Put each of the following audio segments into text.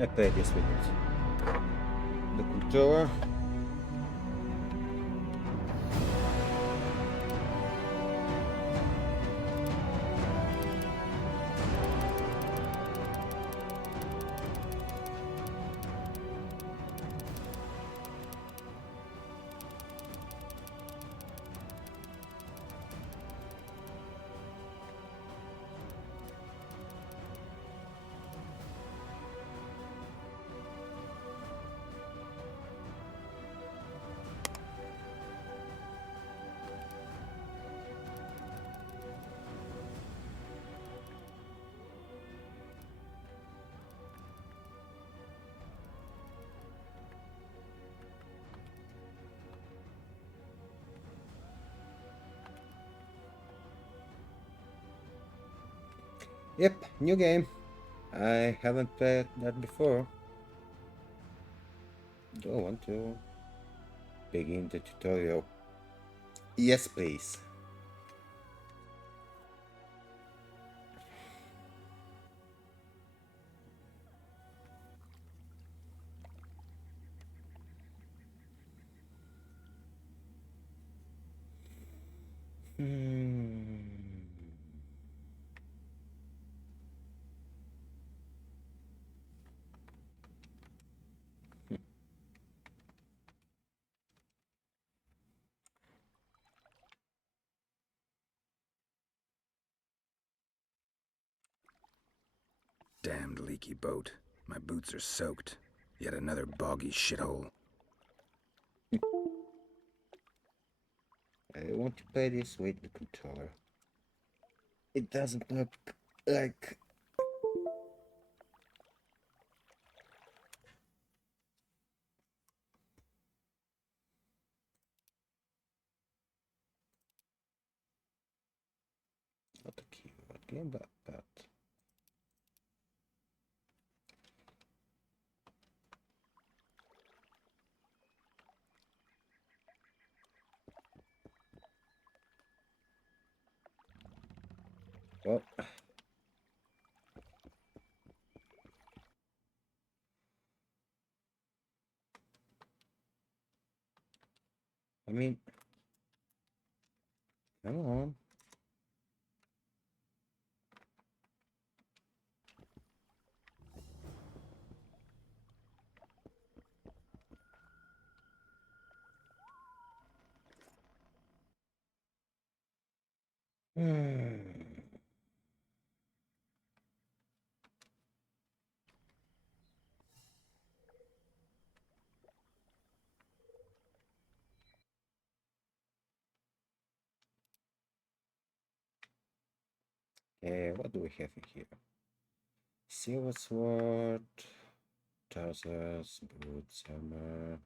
I play this with the controller. Yep, new game. I haven't played that before. Do I want to begin the tutorial? Yes, please. Hmm. Damned leaky boat. My boots are soaked. Yet another boggy shithole. I want to play this with the controller. It doesn't look like... Not a keyboard game, but... Well... I mean... Come on. Hmm. What do we have in here? Silver sword, trousers, boots, hammer.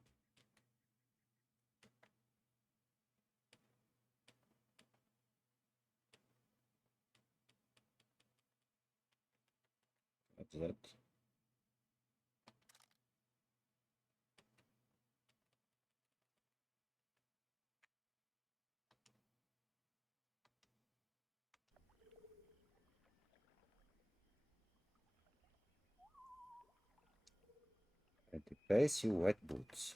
What's that? And the base you wet boots.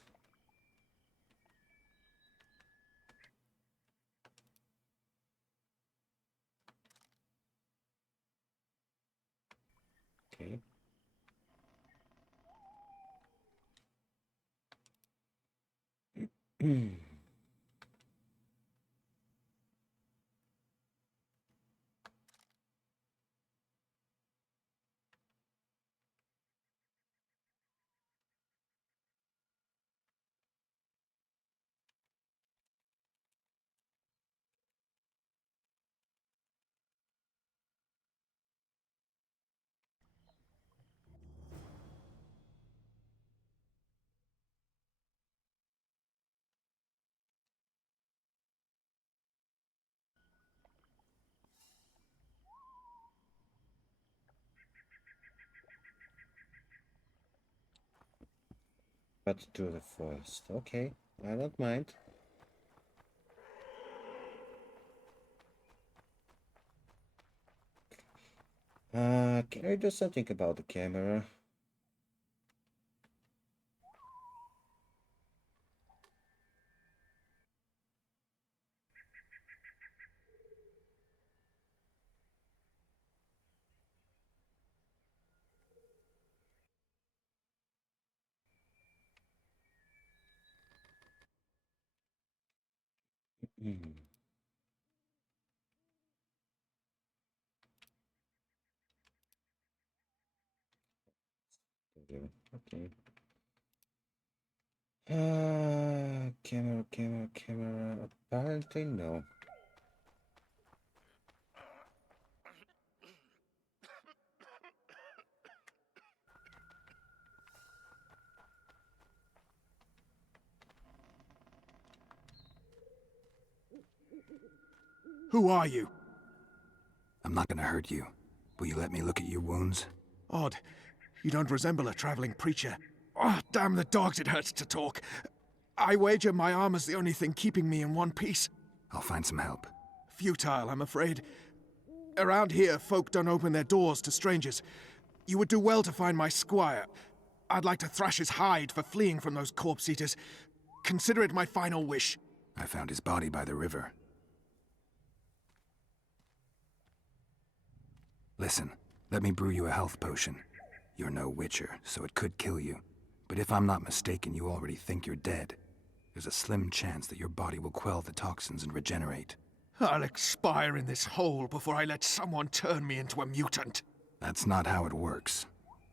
Okay. But to the forest. Okay, I don't mind. Can I do something about the camera? Mhm. Okay. Camera. Apparently no. Who are you? I'm not gonna hurt you. Will you let me look at your wounds? Odd. You don't resemble a traveling preacher. Oh, damn the dogs, it hurts to talk. I wager my armor's the only thing keeping me in one piece. I'll find some help. Futile, I'm afraid. Around here, folk don't open their doors to strangers. You would do well to find my squire. I'd like to thrash his hide for fleeing from those corpse-eaters. Consider it my final wish. I found his body by the river. Listen, let me brew you a health potion. You're no witcher, so it could kill you. But if I'm not mistaken, you already think you're dead. There's a slim chance that your body will quell the toxins and regenerate. I'll expire in this hole before I let someone turn me into a mutant. That's not how it works.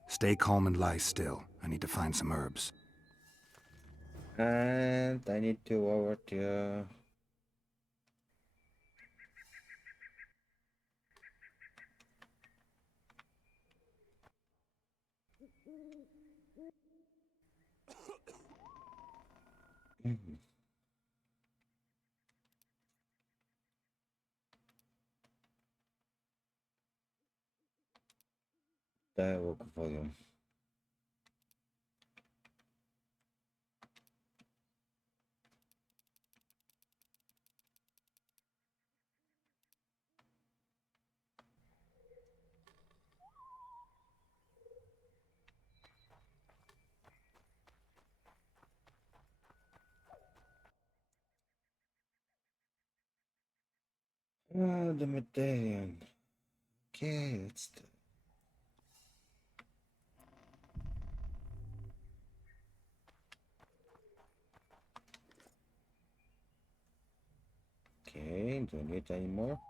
Stay calm and lie still. I need to find some herbs. And I need to over to Mhm. Dialogue volume. The medallion. Okay, let's do. Okay, don't need any more.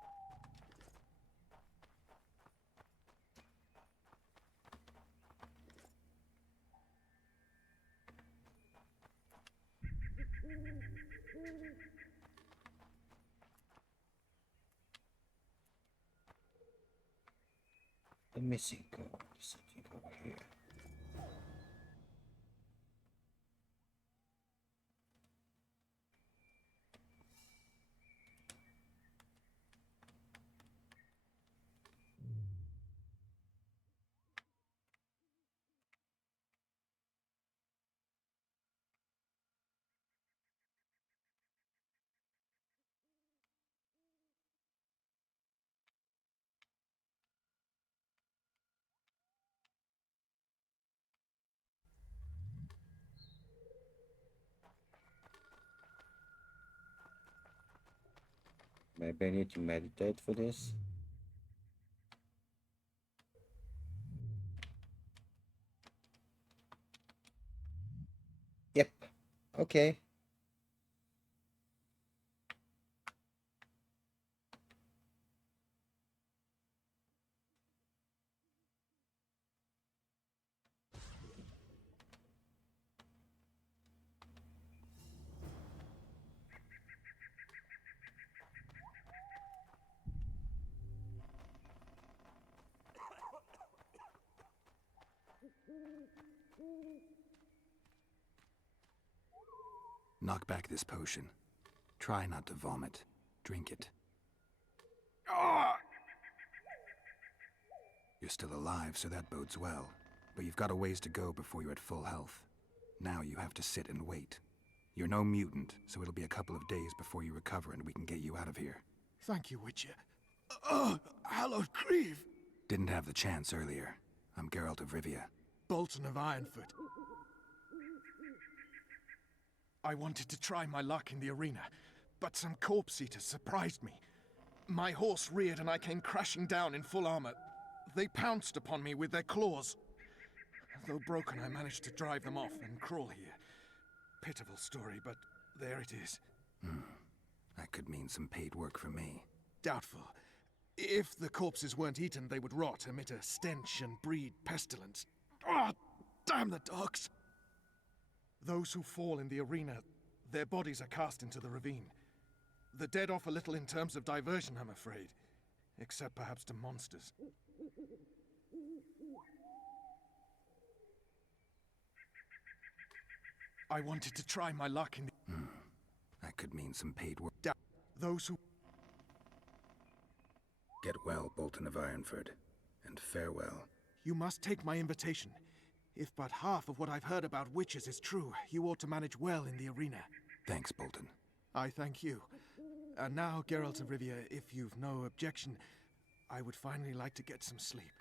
The missing code is sitting over here. Maybe I need to meditate for this. Yep. Okay. Knock back this potion. Try not to vomit. Drink it. You're still alive, so that bodes well. But you've got a ways to go before you're at full health. Now you have to sit and wait. You're no mutant, so it'll be a couple of days before you recover and we can get you out of here. Thank you, Witcher. Oh, hallowed Grieve! Didn't have the chance earlier. I'm Geralt of Rivia. Bolton of Ironfoot. I wanted to try my luck in the arena, but some corpse-eaters surprised me. My horse reared and I came crashing down in full armor. They pounced upon me with their claws. Though broken, I managed to drive them off and crawl here. Pitiful story, but there it is. That could mean some paid work for me. Doubtful. If the corpses weren't eaten, they would rot, emit a stench, and breed pestilence. Ah, damn the dogs! Those who fall in the arena, their bodies are cast into the ravine. The dead offer little in terms of diversion, I'm afraid. Except perhaps to monsters. I wanted to try my luck in the... That could mean some paid work. Those who... Get well, Bolton of Ironford, and farewell. You must take my invitation. If but half of what I've heard about witches is true, you ought to manage well in the arena. Thanks, Bolton. I thank you. And now, Geralt of Rivia, if you've no objection, I would finally like to get some sleep.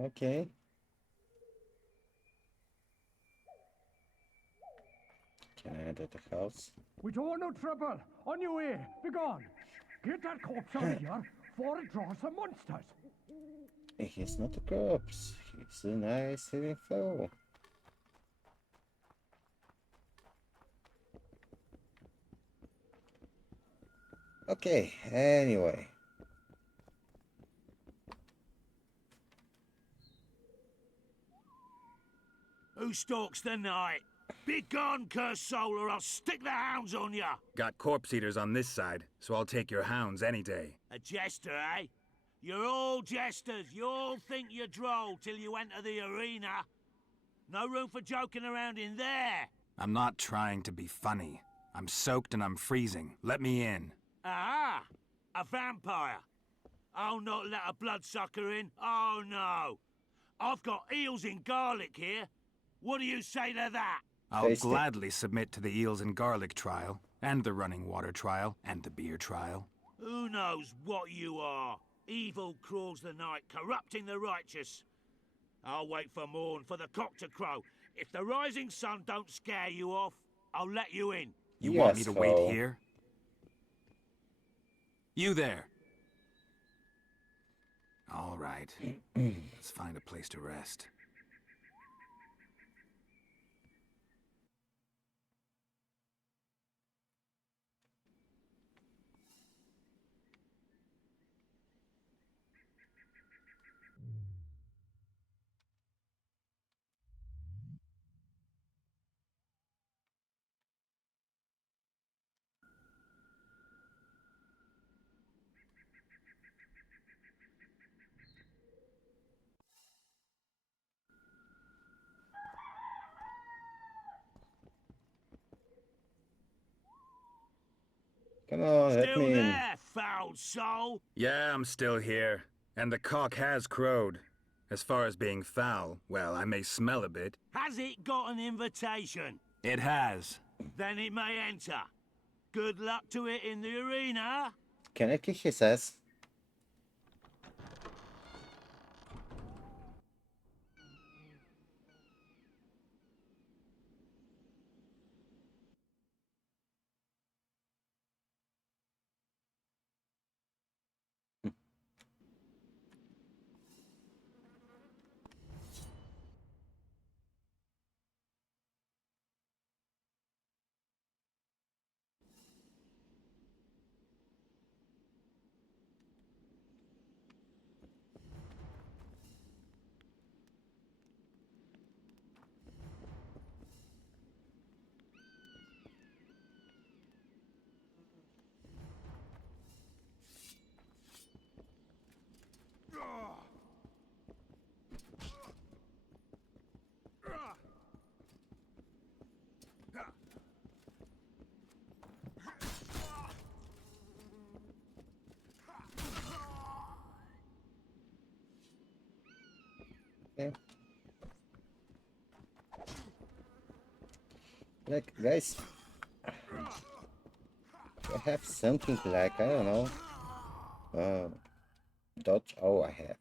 Okay. Can I enter the house? We don't no trouble. On your way. Be gone. Get that corpse out of here, for it draws some monsters. He's not a corpse. He's a nice hidden foe. Okay, anyway. Who stalks the night? Be gone, cursed soul, or I'll stick the hounds on ya! Got corpse eaters on this side, so I'll take your hounds any day. A jester, eh? You're all jesters. You all think you're droll till you enter the arena. No room for joking around in there. I'm not trying to be funny. I'm soaked and I'm freezing. Let me in. Ah, a vampire. I'll not let a bloodsucker in. Oh, no. I've got eels in garlic here. What do you say to that? I'll Taste it. gladly submit to the eels and garlic trial, and the running water trial, and the beer trial. Who knows what you are? Evil crawls the night, corrupting the righteous. I'll wait for morn, for the cock to crow. If the rising sun don't scare you off, I'll let you in. You want me Yes, to wait ho. here? You there! All right. Let's find a place to rest. Come on, let Still me in. there, foul soul? Yeah, I'm still here. And the cock has crowed. As far as being foul, well, I may smell a bit. Has it got an invitation? It has. Then it may enter. Good luck to it in the arena. Can I kick his ass? Yeah. Like, guys, I have something like, I don't know. Dodge. Oh, I have.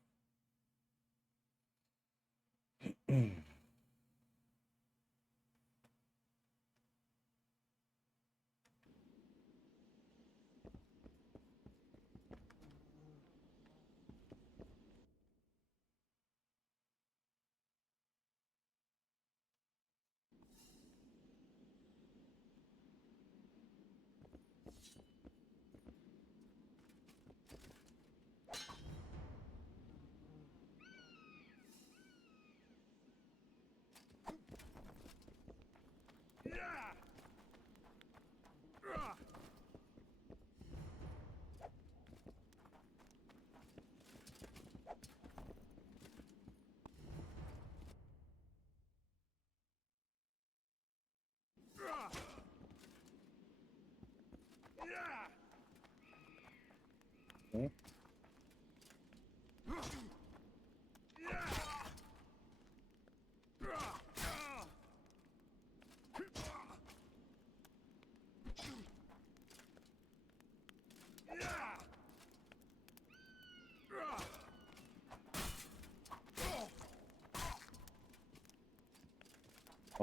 Okay.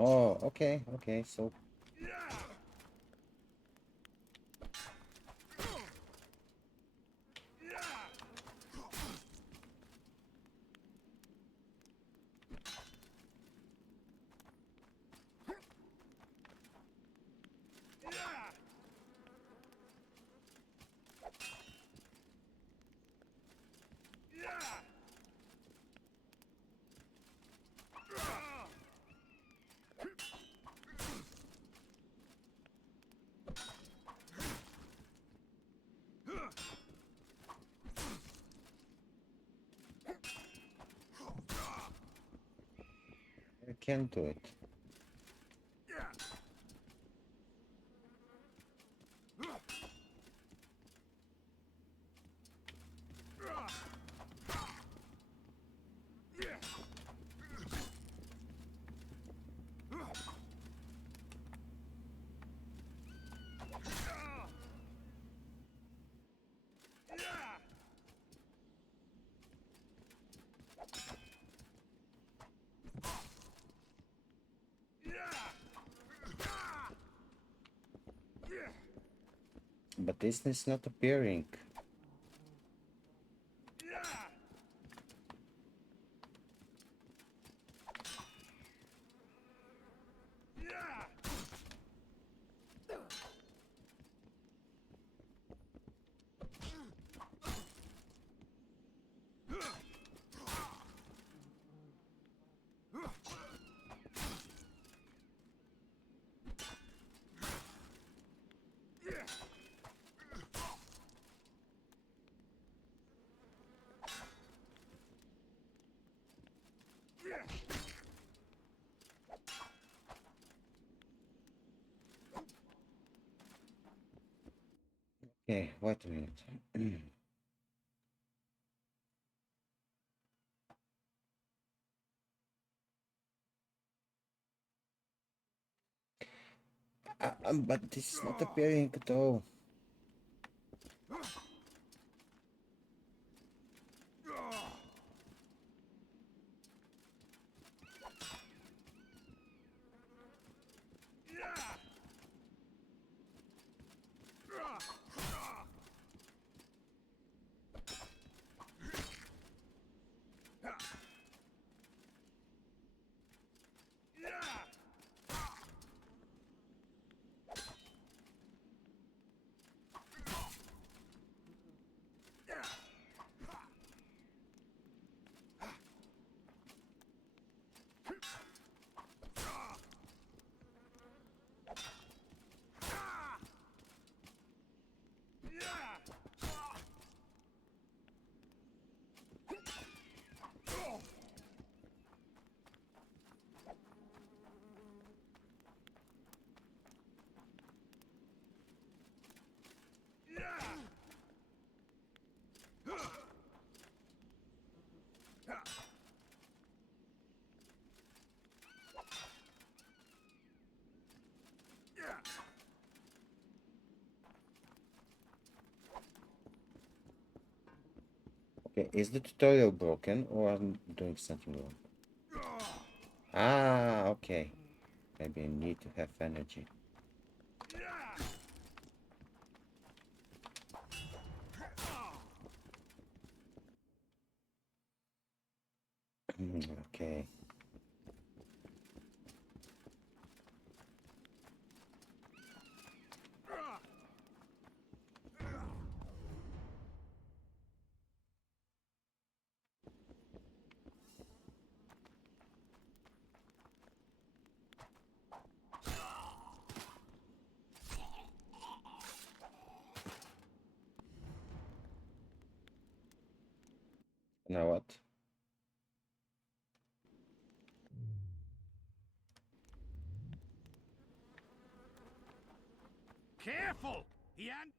Oh, okay, okay, so I can do it. But this is not appearing. Okay, wait a minute. But this is not appearing at all. Okay, is the tutorial broken or I'm doing something wrong? Ah, okay. Maybe I need to have energy. Okay. Now what? Careful! He ain't...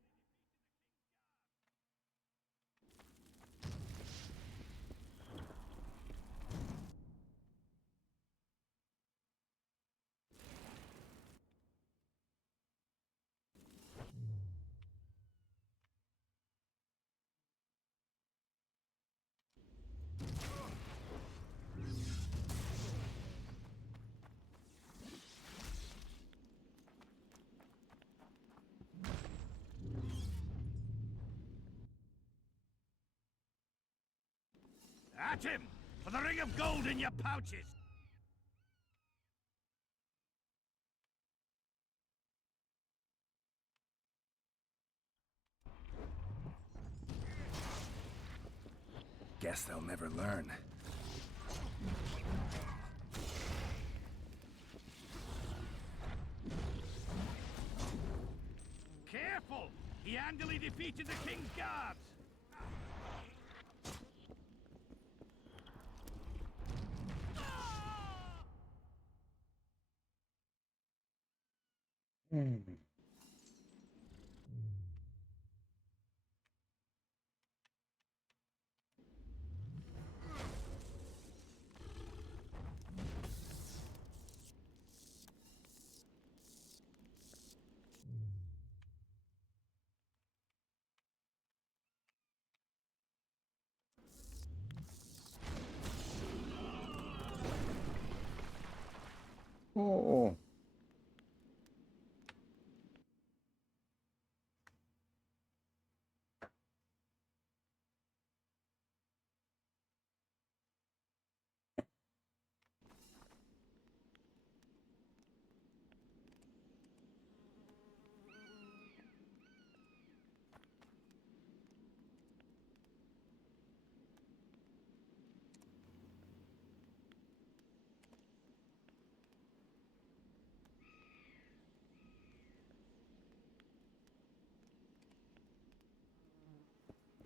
At him! For the ring of gold in your pouches! Guess they'll never learn. Careful! He handily defeated the king's guards! Hmm. Oh.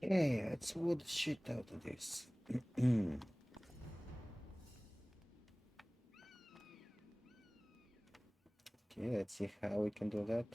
Yeah, let's wood the shit out of this. Okay, let's see how we can do that.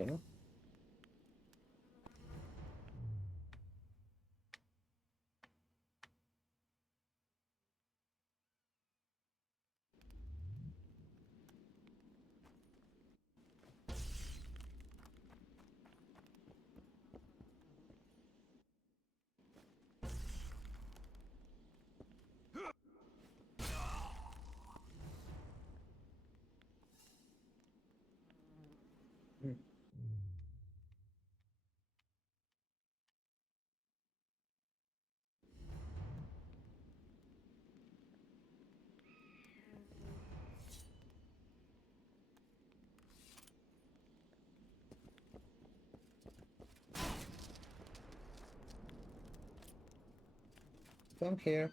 Okay. Come here.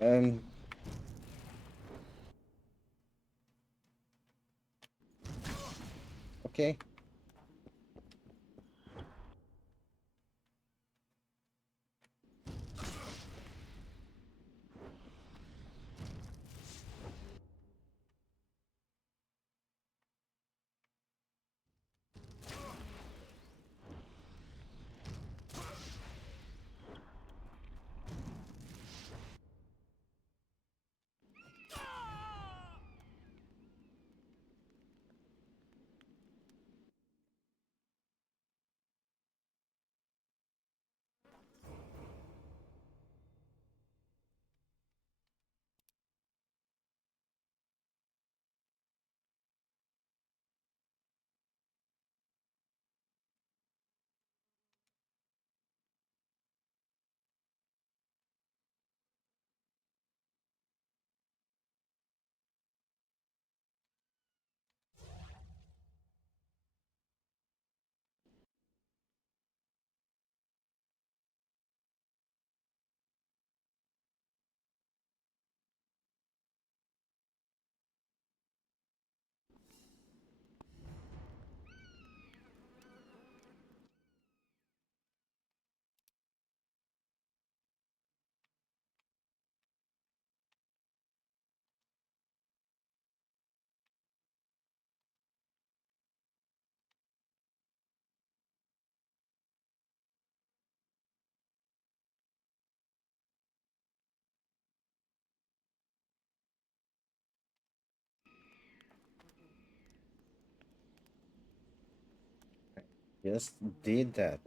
Um. Okay. Just did that.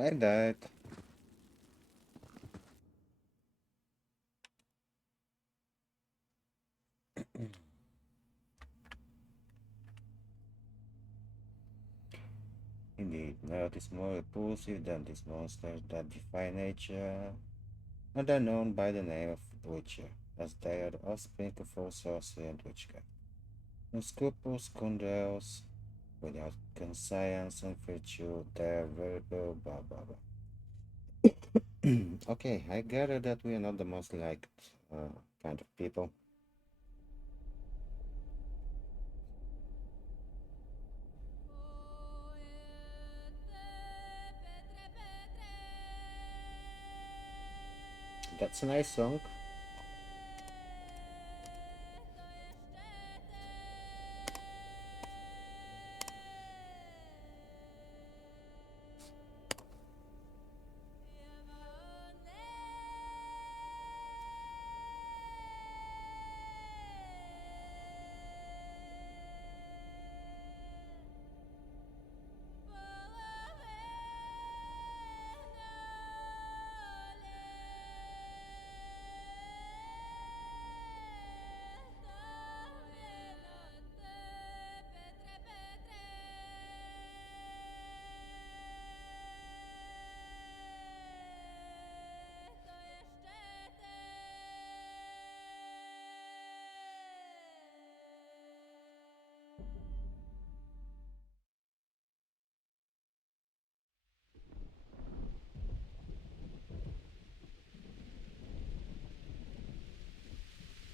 I died. Indeed, Nerd is more repulsive than these monsters that defy nature, and are known by the name of Witcher, as they are the offspring of all sorcery and witchcraft. Unscrupulous scoundrels, without conscience and virtue, they are veritable blah blah blah. Okay, I gather that we are not the most liked kind of people. That's a nice song.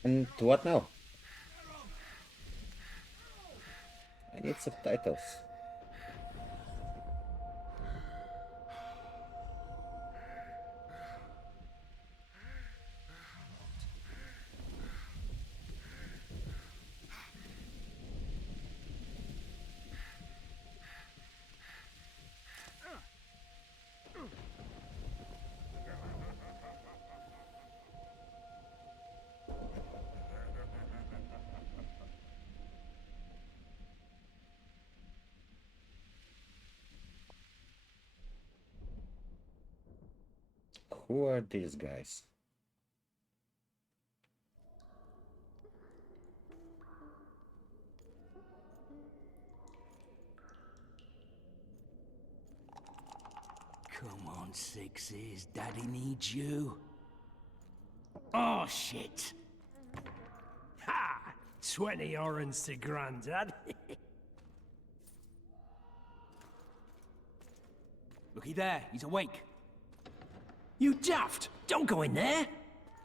And what now? I need subtitles. Who are these guys? Come on, Sixes. Daddy needs you. Oh, shit. Ha! 20 orens to Grandad. Looky there. He's awake. You daft! Don't go in there!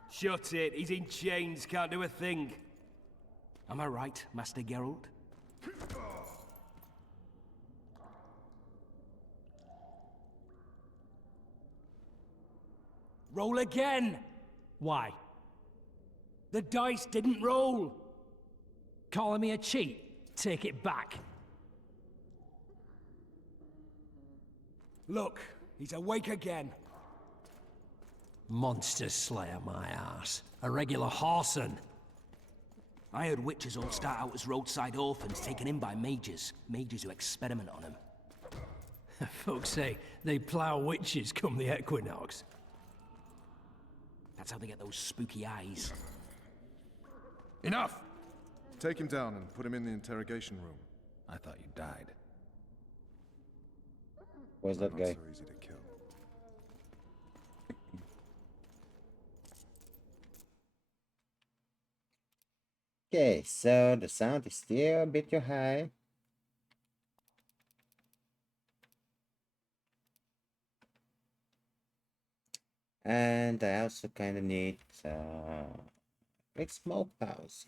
Shut it. He's in chains. Can't do a thing. Am I right, Master Geralt? Roll again! Why? The dice didn't roll! Calling me a cheat? Take it back. Look, he's awake again. Monster slayer, my ass. A regular whoreson. I heard witches all start out as roadside orphans taken in by mages. Mages who experiment on them. Folks say they plough witches come the equinox. That's how they get those spooky eyes. Enough! Take him down and put him in the interrogation room. I thought you died. Where's that Not guy? so easy to kill. Okay, so the sound is still a bit too high. And I also kind of need a small pause.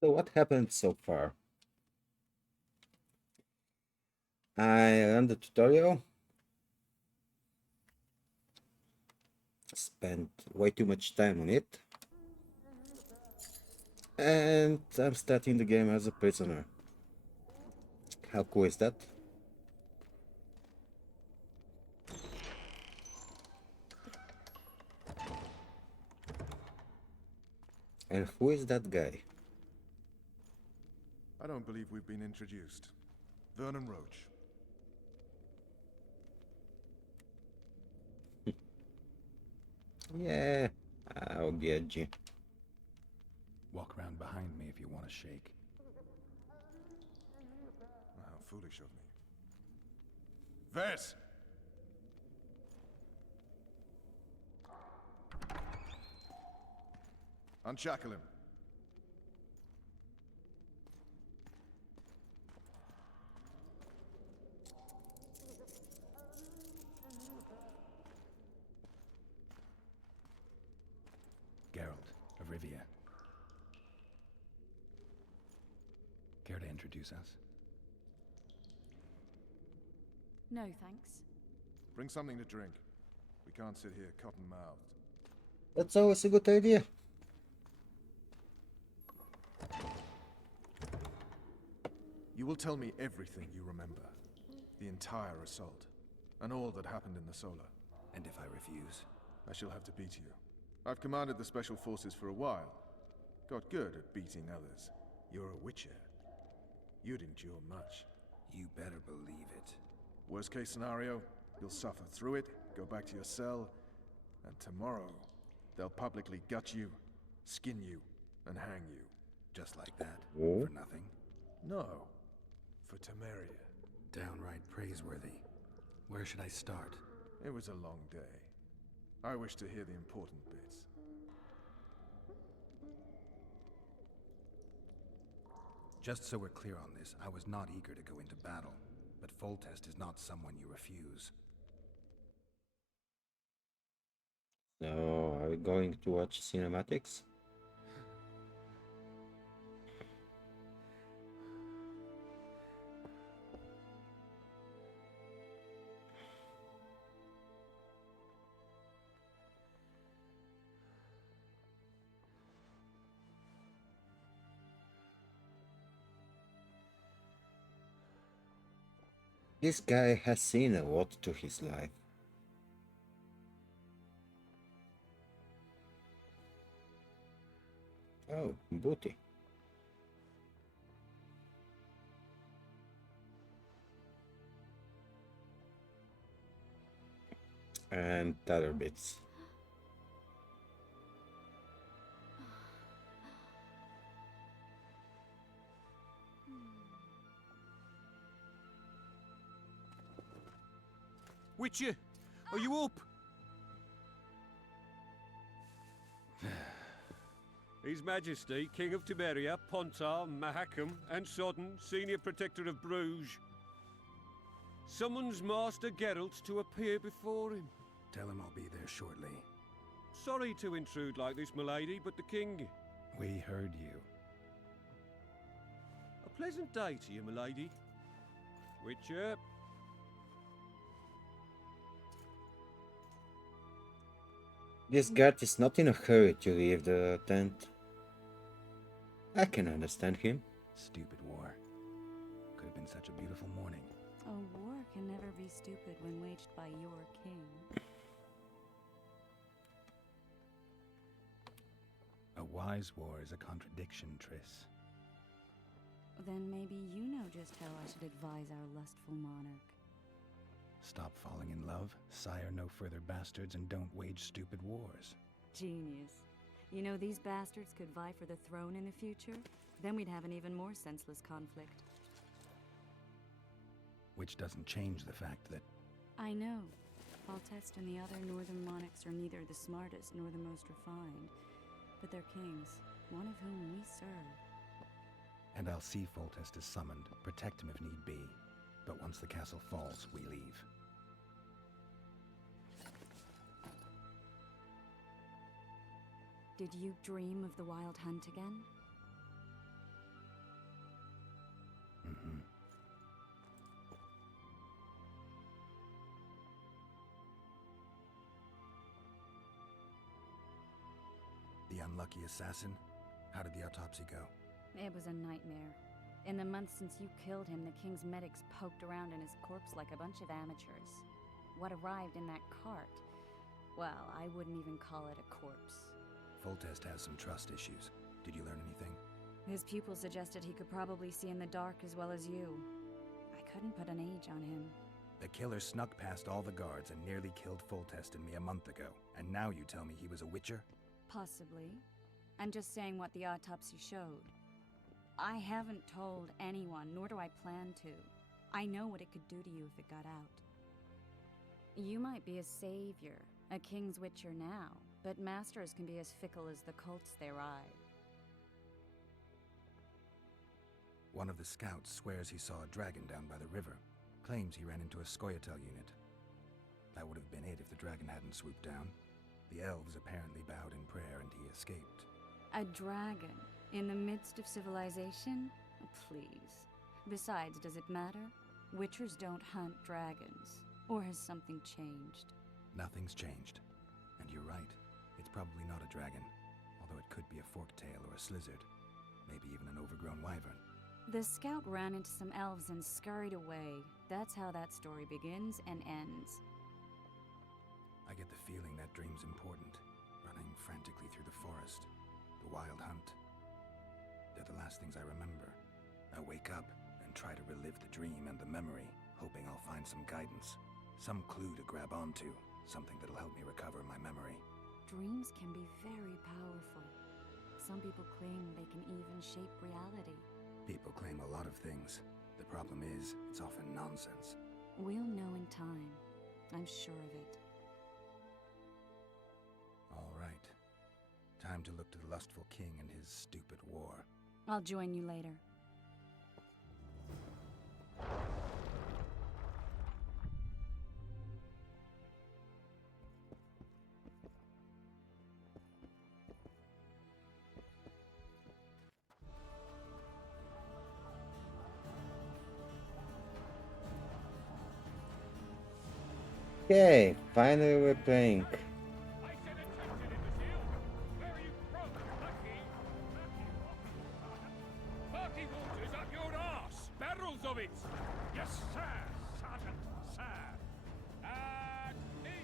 So what happened so far? I ran the tutorial, spent way too much time on it, and I'm starting the game as a prisoner. How cool is that? And who is that guy? I don't believe we've been introduced. Vernon Roach. Yeah, I'll get you. Walk around behind me if you want to shake. How foolish of me. Vess! Unshackle him. Geralt of Rivia. Care to introduce us? No, thanks. Bring something to drink. We can't sit here cotton-mouthed. That's always a good idea. You will tell me everything you remember. The entire assault. And all that happened in the Solar. And if I refuse? I shall have to beat you. I've commanded the Special Forces for a while. Got good at beating others. You're a Witcher. You'd endure much. You better believe it. Worst case scenario, you'll suffer through it, go back to your cell, and tomorrow, they'll publicly gut you, skin you, and hang you. Just like that? Oh. For nothing? No, for Temeria. Downright praiseworthy. Where should I start? It was a long day. I wish to hear the important bits. Just so we're clear on this, I was not eager to go into battle, but Foltest is not someone you refuse. So, are we going to watch cinematics? This guy has seen a lot to his life. Oh, booty. And other bits. Witcher, are you up? His Majesty, King of Temeria, Pontar, Mahakam, and Sodden, Senior Protector of Bruges, summons Master Geralt to appear before him. Tell him I'll be there shortly. Sorry to intrude like this, milady, but the King... We heard you. A pleasant day to you, milady. Witcher... This guard is not in a hurry to leave the tent. I can understand him. Stupid war. Could have been such a beautiful morning. A war can never be stupid when waged by your king. A wise war is a contradiction, Triss. Then maybe you know just how I should advise our lustful monarch. Stop falling in love, sire no further bastards, and don't wage stupid wars. Genius. You know, these bastards could vie for the throne in the future? Then we'd have an even more senseless conflict. Which doesn't change the fact that... I know. Foltest and the other northern monarchs are neither the smartest nor the most refined. But they're kings, one of whom we serve. And I'll see Foltest is summoned, protect him if need be. But once the castle falls, we leave. Did you dream of the Wild Hunt again? unlucky assassin? How did the autopsy go? It was a nightmare. In the months since you killed him, the king's medics poked around in his corpse like a bunch of amateurs. What arrived in that cart? Well, I wouldn't even call it a corpse. Foltest has some trust issues. Did you learn anything? His pupil suggested he could probably see in the dark as well as you. I couldn't put an age on him. The killer snuck past all the guards and nearly killed Foltest and me a month ago. And now you tell me he was a witcher? Possibly. I'm just saying what the autopsy showed. I haven't told anyone, nor do I plan to. I know what it could do to you if it got out. You might be a savior, a king's witcher now, but masters can be as fickle as the cults they ride. One of the scouts swears he saw a dragon down by the river. Claims he ran into a Scoia'tael unit. That would have been it if the dragon hadn't swooped down. The elves apparently bowed in prayer and he escaped. A dragon? In the midst of civilization? Please. Besides, does it matter? Witchers don't hunt dragons. Or has something changed? Nothing's changed. And you're right. It's probably not a dragon. Although it could be a forktail or a slizzard. Maybe even an overgrown wyvern. The scout ran into some elves and scurried away. That's how that story begins and ends. I get the feeling that dream's important. Running frantically through the forest. The wild hunt. They're the last things I remember. I wake up and try to relive the dream and the memory, hoping I'll find some guidance. Some clue to grab onto. Something that'll help me recover my memory. Dreams can be very powerful. Some people claim they can even shape reality. People claim a lot of things. The problem is, it's often nonsense. We'll know in time. I'm sure of it. All right. Time to look to the lustful king and his stupid war. I'll join you later. Okay, finally we're playing. I said attention in the field. Where are you from, Lucky? Party waters up your arse. Barrels of it. Yes, sir, Sergeant, sir. And me.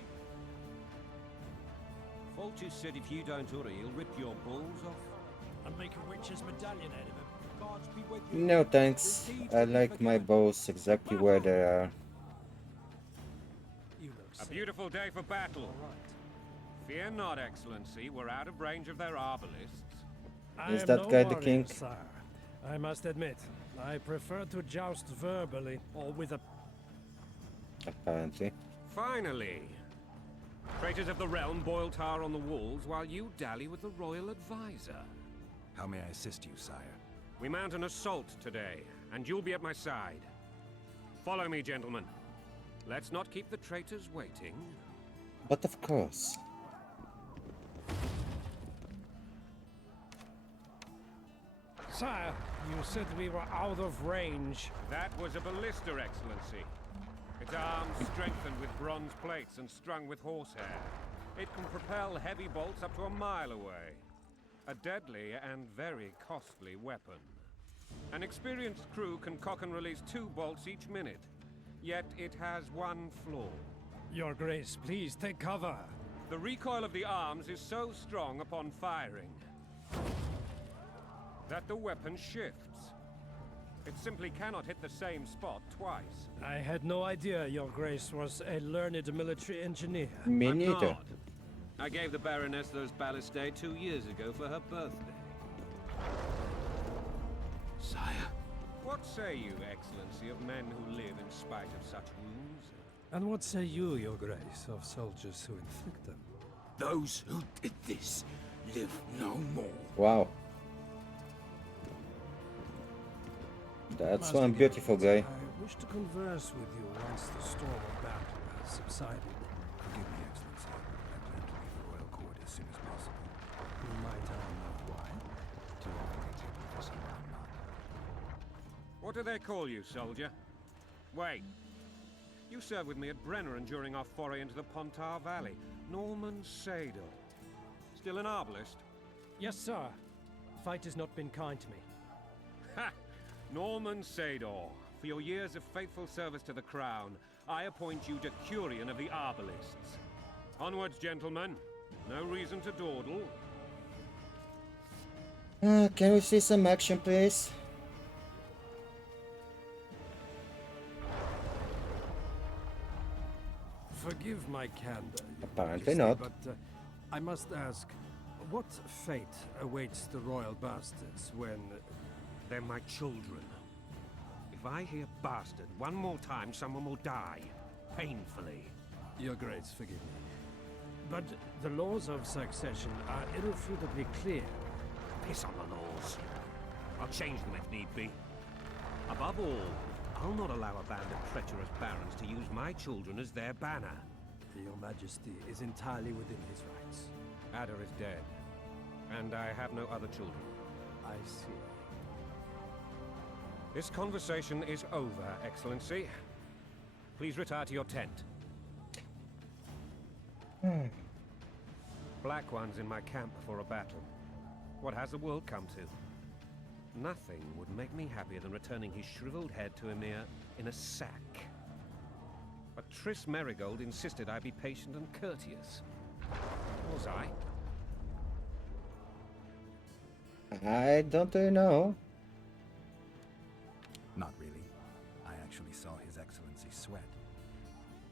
Foltest said if you don't hurry, he'll rip your balls off. And make a witch's medallion out of him. Gods be with you. No thanks. I like my bows exactly where they are. You look A sick. beautiful day for battle. All right. Fear not, Excellency. We're out of range of their arbalists. Is I that am guy no the warrior, king? Sir. I must admit, I prefer to joust verbally or with a... Apparently. Finally. Traitors of the realm boil tar on the walls while you dally with the royal advisor. How may I assist you, sire? We mount an assault today, and you'll be at my side. Follow me, gentlemen. Let's not keep the traitors waiting. But of course. Sire, you said we were out of range. That was a ballista, Excellency. Its arms strengthened with bronze plates and strung with horsehair. It can propel heavy bolts up to a mile away. A deadly and very costly weapon. An experienced crew can cock and release 2 bolts each minute. Yet it has one flaw. Your Grace, please take cover. The recoil of the arms is so strong upon firing that the weapon shifts. It simply cannot hit the same spot twice. I had no idea Your Grace was a learned military engineer. Me I'm neither. not. I gave the Baroness those ballistae 2 years ago for her birthday. Sire? What say you, Excellency, of men who live in spite of such wounds? And what say you, Your Grace, of soldiers who inflict them? Those who did this live no more. Wow. That's Must one be beautiful right. guy. I wish to converse with you once the storm of battle has subsided. Forgive me, Excellency. I plan to leave the royal court as soon as possible. Might I know why? To often take me for someone I'm not. What do they call you, soldier? Wait. You served with me at Brenneran during our foray into the Pontar Valley. Norman Sadel. Still an arbalist? Yes, sir. Fate has not been kind to me. Ha! Norman Sador, for your years of faithful service to the crown, I appoint you Decurion of the Arbalists. Onwards, gentlemen. No reason to dawdle. Can we see some action, please? Forgive my candor, Apparently Majesty, not. but I must ask, what fate awaits the royal bastards when... They're my children. If I hear bastard one more time, someone will die. Painfully. Your Grace, forgive me. But the laws of succession are irrefutably clear. Piss on the laws. I'll change them if need be. Above all, I'll not allow a band of treacherous barons to use my children as their banner. Your Majesty is entirely within his rights. Ada is dead, and I have no other children. I see. This conversation is over, Excellency. Please retire to your tent. Black ones in my camp before a battle. What has the world come to? Nothing would make me happier than returning his shriveled head to Emir in a sack. But Triss Merigold insisted I be patient and courteous. Was I? I don't really know. Not really. I actually saw His Excellency sweat.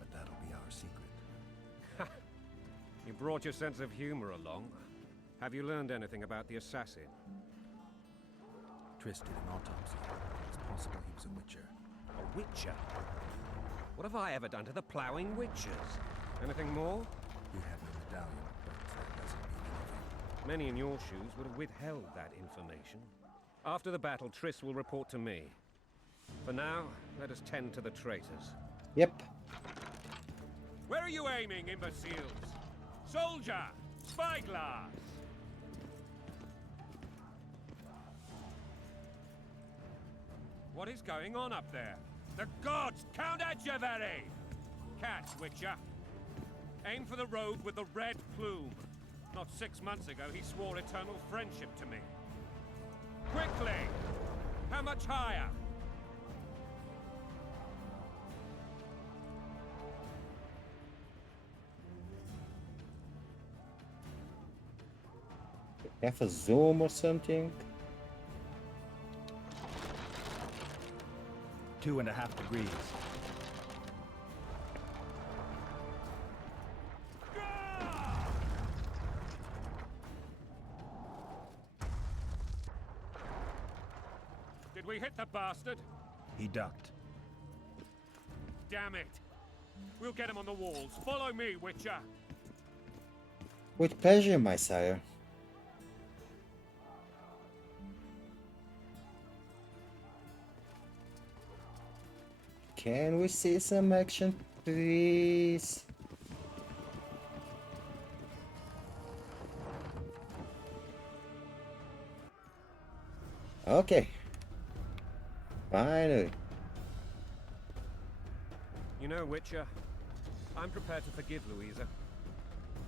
But that'll be our secret. You brought your sense of humor along. Have you learned anything about the assassin? Triss did an autopsy. It's possible he was a witcher. A witcher? What have I ever done to the ploughing witchers? Anything more? You have no medallion, but that doesn't mean anything. Many in your shoes would have withheld that information. After the battle, Triss will report to me. For now, let us tend to the traitors. Yep. Where are you aiming, imbeciles? Soldier! Spyglass! What is going on up there? The gods! Count Edgevery! Catch, Witcher. Aim for the road with the red plume. Not 6 months ago, he swore eternal friendship to me. Quickly! How much higher? Have a zoom or something? 2.5 degrees. Did we hit the bastard? He ducked. Damn it! We'll get him on the walls. Follow me, Witcher. With pleasure, my sire. Can we see some action, please? Okay. Finally. You know, Witcher, I'm prepared to forgive Louisa.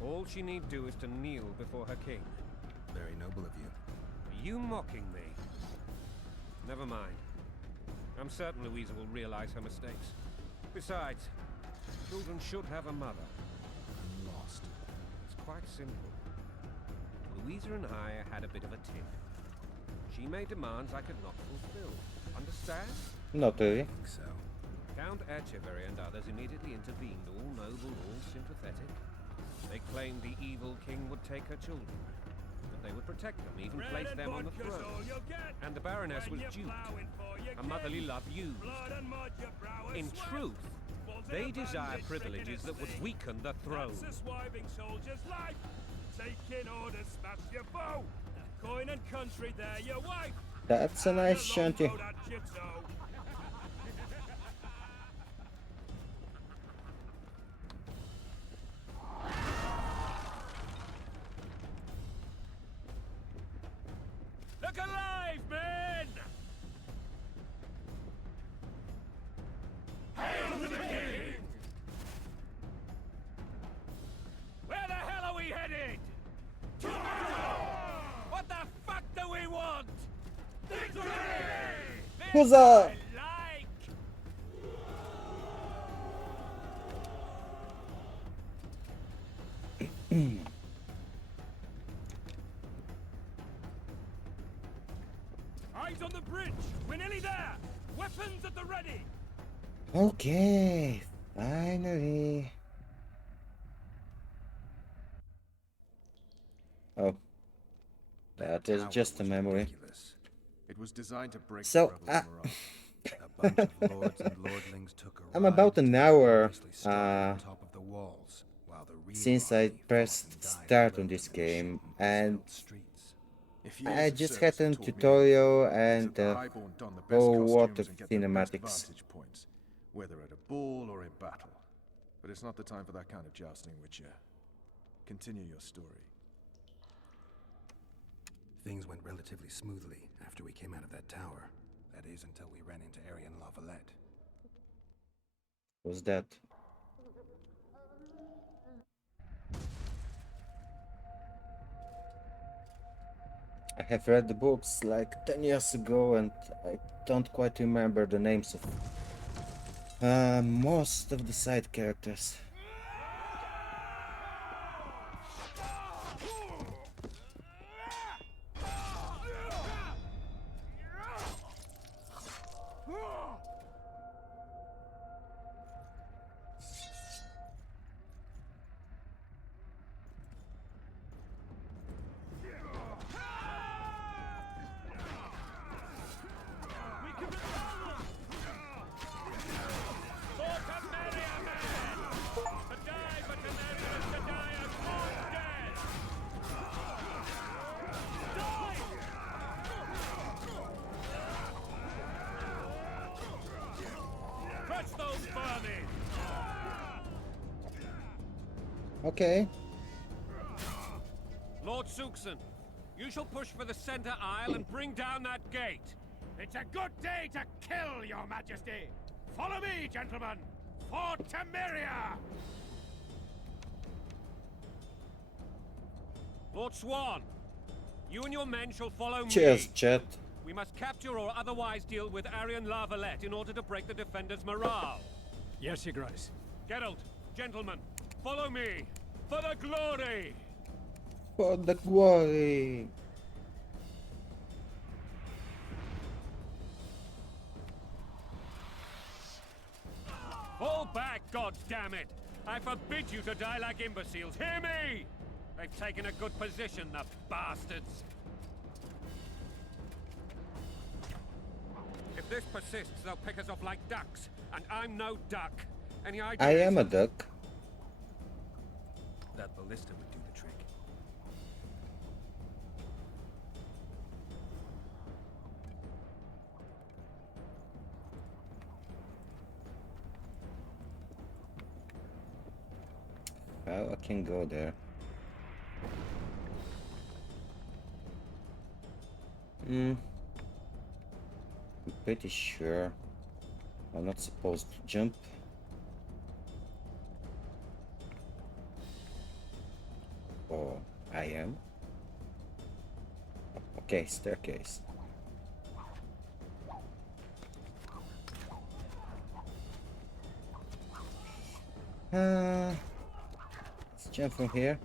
All she need do is to kneel before her king. Very noble of you. Are you mocking me? Never mind. I'm certain Louisa will realize her mistakes. Besides, children should have a mother. I'm lost. It's quite simple. Louisa and I had a bit of a tiff. She made demands I could not fulfill. Understand? Not really. I think so. Count Etcheverry and others immediately intervened, all noble, all sympathetic. They claimed the evil king would take her children, that they would protect them, even place them on the throne. And the Baroness was duped, a motherly love used. In truth, they desire privileges that would weaken the throne. Coin and country there, your wife. That's a nice shanty. Look alive, men! Hail to the king! Where the hell are we headed? To battle! Huzzah! Eyes on the bridge! We're nearly there! Weapons at the ready! Okay, finally. Oh, that is tower just a was memory. ridiculous. It was designed to break So, the rebels' morale. A bunch of lords and lordlings took a I'm ride about to an the hour gloriously started on top of the walls, while the real since I army fought pressed and died start below on this them in game, shit and pest-filled streets. If I years of just service had a have taught me tutorial anything, it's and that the a Highborn don the best whole lot costumes of and get the best cinematics. vantage points, whether at a ball or in battle. But it's not the time for that kind of jousting, Witcher. Continue your story. Things went relatively smoothly after we came out of that tower. That is, until we ran into Aryan Lavalette. Was that? I have read the books like 10 years ago and I don't quite remember the names of most of the side characters. Okay. Lord Suxon, you shall push for the center aisle and bring down that gate. It's a good day to kill, your majesty! Follow me, gentlemen! For Temeria! Lord Swan, you and your men shall follow Cheers, me. chat. We must capture or otherwise deal with Aryan Lavalette in order to break the defenders' morale. Yes, your grace. Geralt, gentlemen, follow me. For the glory! For the glory. Fall back, goddammit! I forbid you to die like imbeciles. Hear me! They've taken a good position, the bastards. If this persists, they'll pick us off like ducks. And I'm no duck. Any ideas? I am a duck. That ballista would do the trick. Well, I can go there. I'm pretty sure I'm not supposed to jump. Or I am. Okay, staircase. Let's jump from here.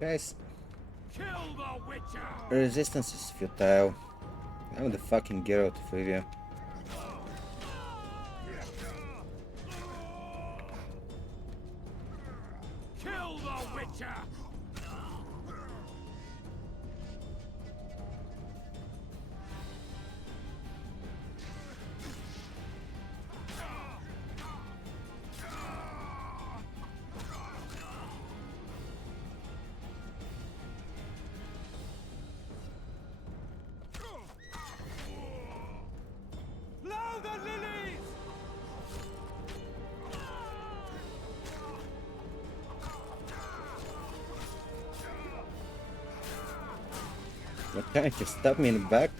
Guys, Kill the Witcher! resistance is futile. I'm the fucking Geralt of Rivia. Kill the Witcher! Blow the lilies! You're trying to stab me in the back?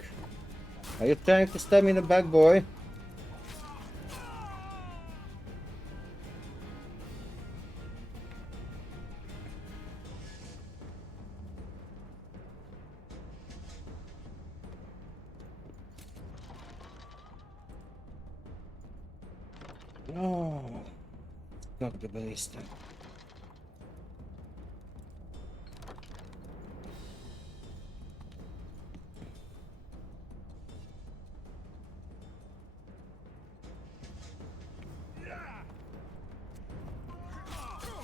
Are you trying to stab me in the back, boy? Oh, got the ballista.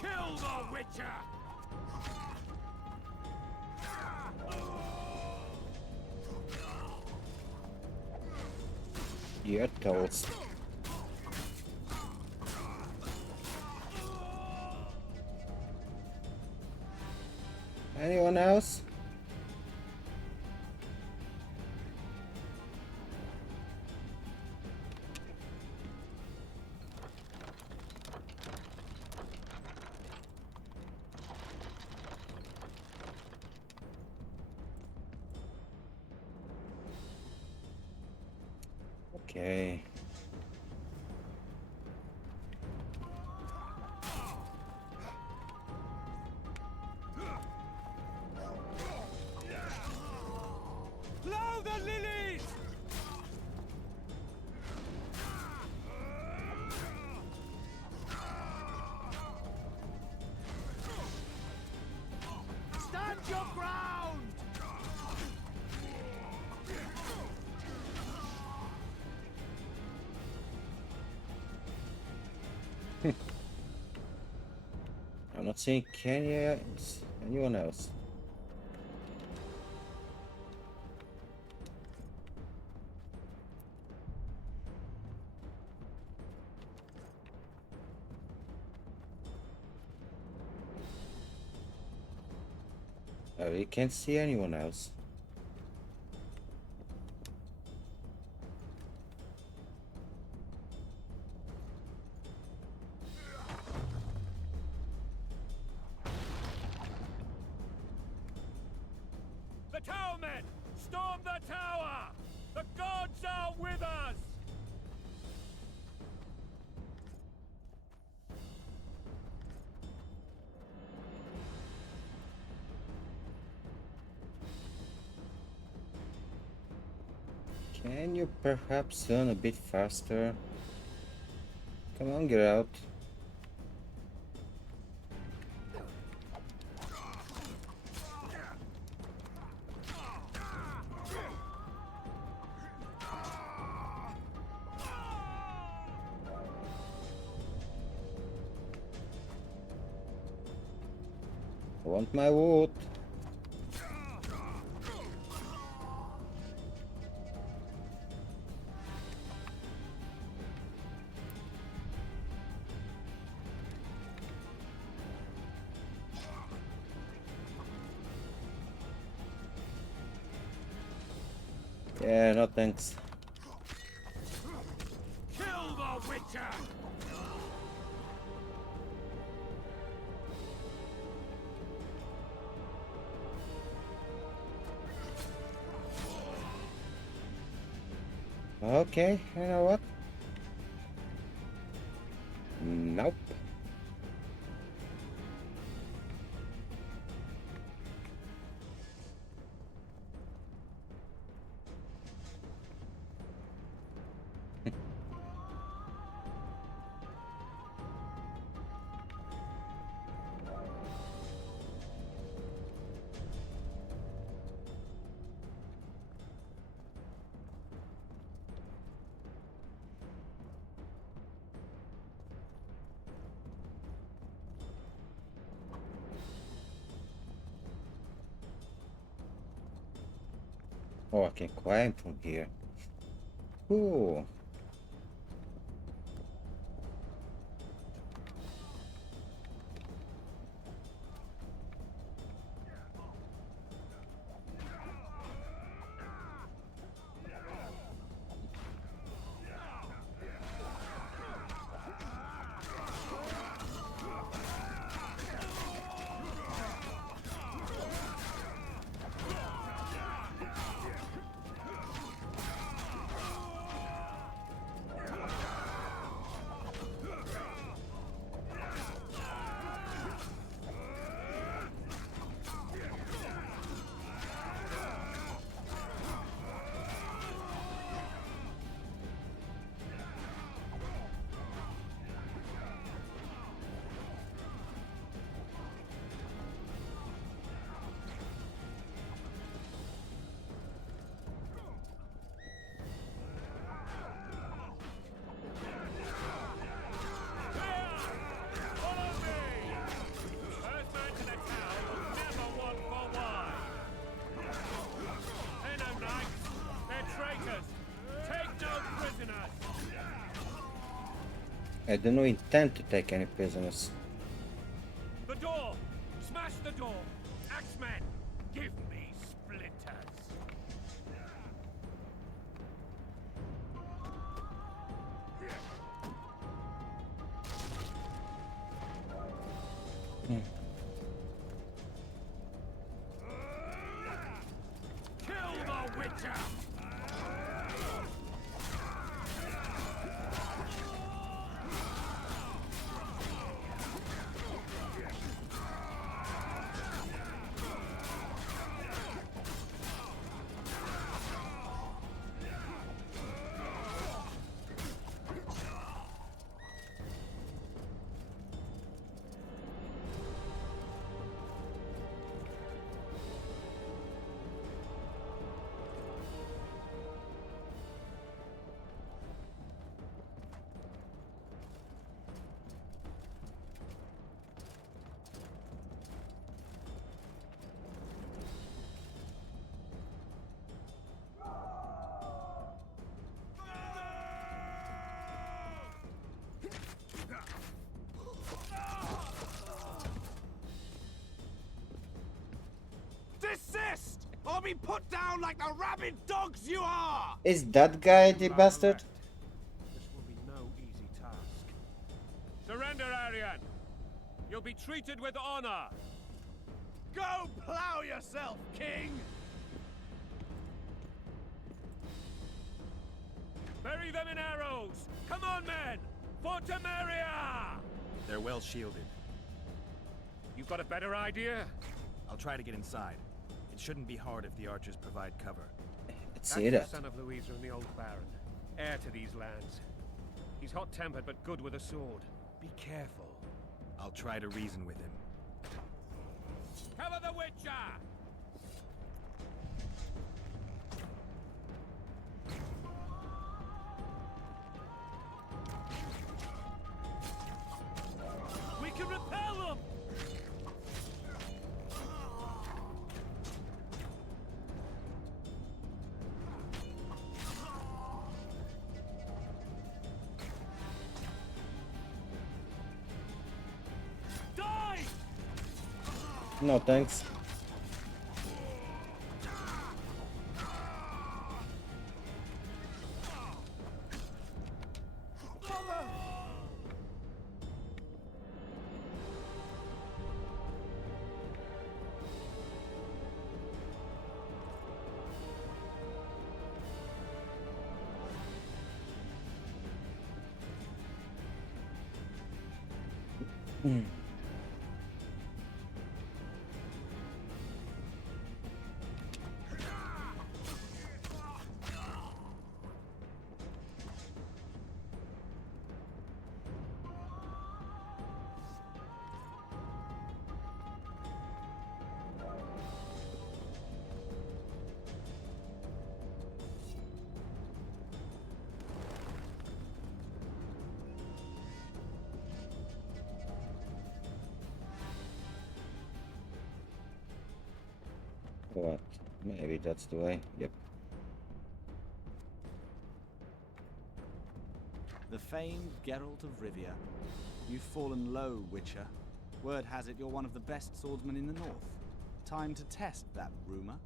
Kill the Witcher! You're toast. Anyone else? Okay. Blow the lilies! Stand your ground! I'm not seeing Kenya. Anyone else? I really can't see anyone else. The towermen! Storm the tower! The gods are with us! Can you perhaps run a bit faster? Come on, get out. I want my wood. Yeah, no thanks. Kill the Witcher! Okay, you know what? Nope. Oh, I can climb from here. Cool. I do not intend to take any prisoners. The door! Smash the door! Axemen! Give me splinters! Kill the Witcher! Desist! Or be put down like the rabid dogs you are! Is that guy the bastard? This will be no easy task. Surrender, Arian! You'll be treated with honor! Go plow yourself, King! Bury them in arrows! Come on, men! For Temeria! They're well shielded. You've got a better idea? I'll try to get inside. It shouldn't be hard if the archers provide cover. Let's That's see the that. son of Louisa and the old Baron, heir to these lands. He's hot-tempered but good with a sword. Be careful. I'll try to reason with him. Cover the Witcher! We can repel them! Die! No thanks. What? Maybe that's the way. Yep. The famed Geralt of Rivia. You've fallen low, Witcher. Word has it you're one of the best swordsmen in the north. Time to test that rumor.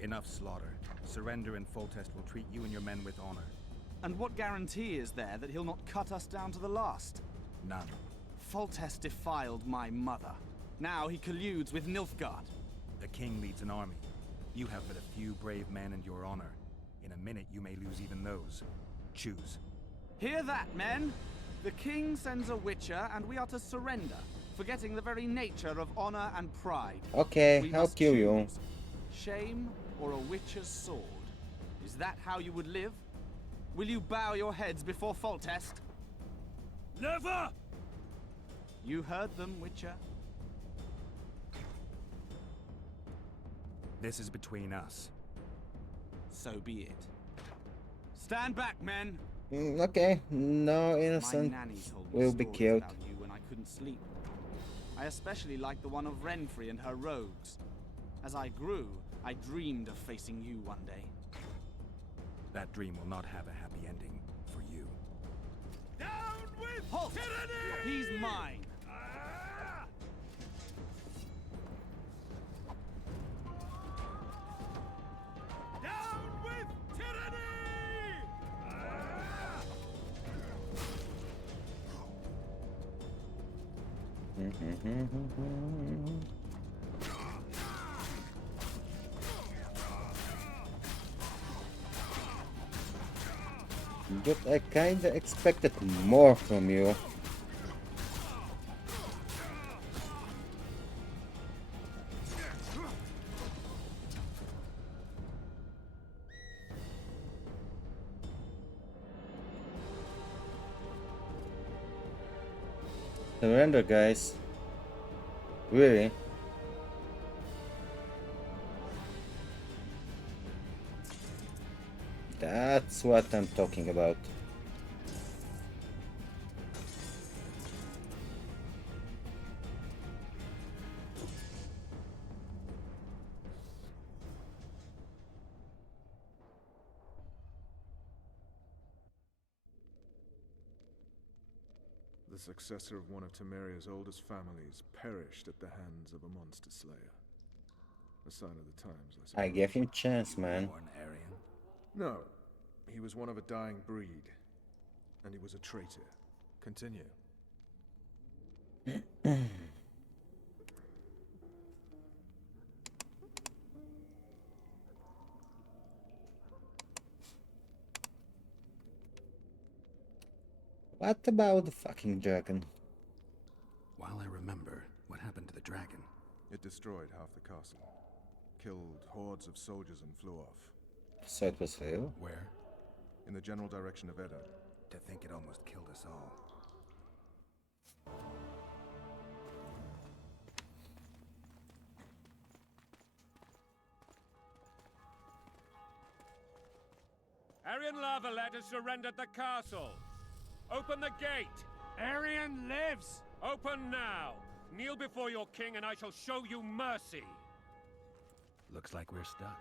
Enough slaughter. Surrender and Foltest will treat you and your men with honor. And what guarantee is there that he'll not cut us down to the last? None. Foltest defiled my mother. Now he colludes with Nilfgaard. The king leads an army. You have but a few brave men and your honor. In a minute, you may lose even those. Choose. Hear that, men? The king sends a Witcher, and we are to surrender, forgetting the very nature of honor and pride. Okay, We I'll must kill you. choose shame or a Witcher's sword. Is that how you would live? Will you bow your heads before Foltest? Never! You heard them, Witcher. This is between us. So be it. Stand back, men! Okay, no My innocent nanny told me will be stories killed. about you when I couldn't sleep. I especially liked the one of Renfrey and her rogues. As I grew, I dreamed of facing you one day. That dream will not have a happy ending for you. with Halt! tyranny! He's mine. Down with tyranny! But I kinda expected more from you. Surrender, guys. Really? That's what I'm talking about. The successor of one of Temeria's oldest families perished at the hands of a monster slayer. A sign of the times, I suppose. I gave him a chance, man. Born Aryan. No. He was one of a dying breed. And he was a traitor. Continue. What about the fucking dragon? While I remember, what happened to the dragon? It destroyed half the castle. Killed hordes of soldiers and flew off. So it was real? Where? In the general direction of Edda. To think it almost killed us all. Aryan Lavalet has surrendered the castle. Open the gate. Aryan lives! Open now. Kneel before your king and I shall show you mercy. Looks like we're stuck.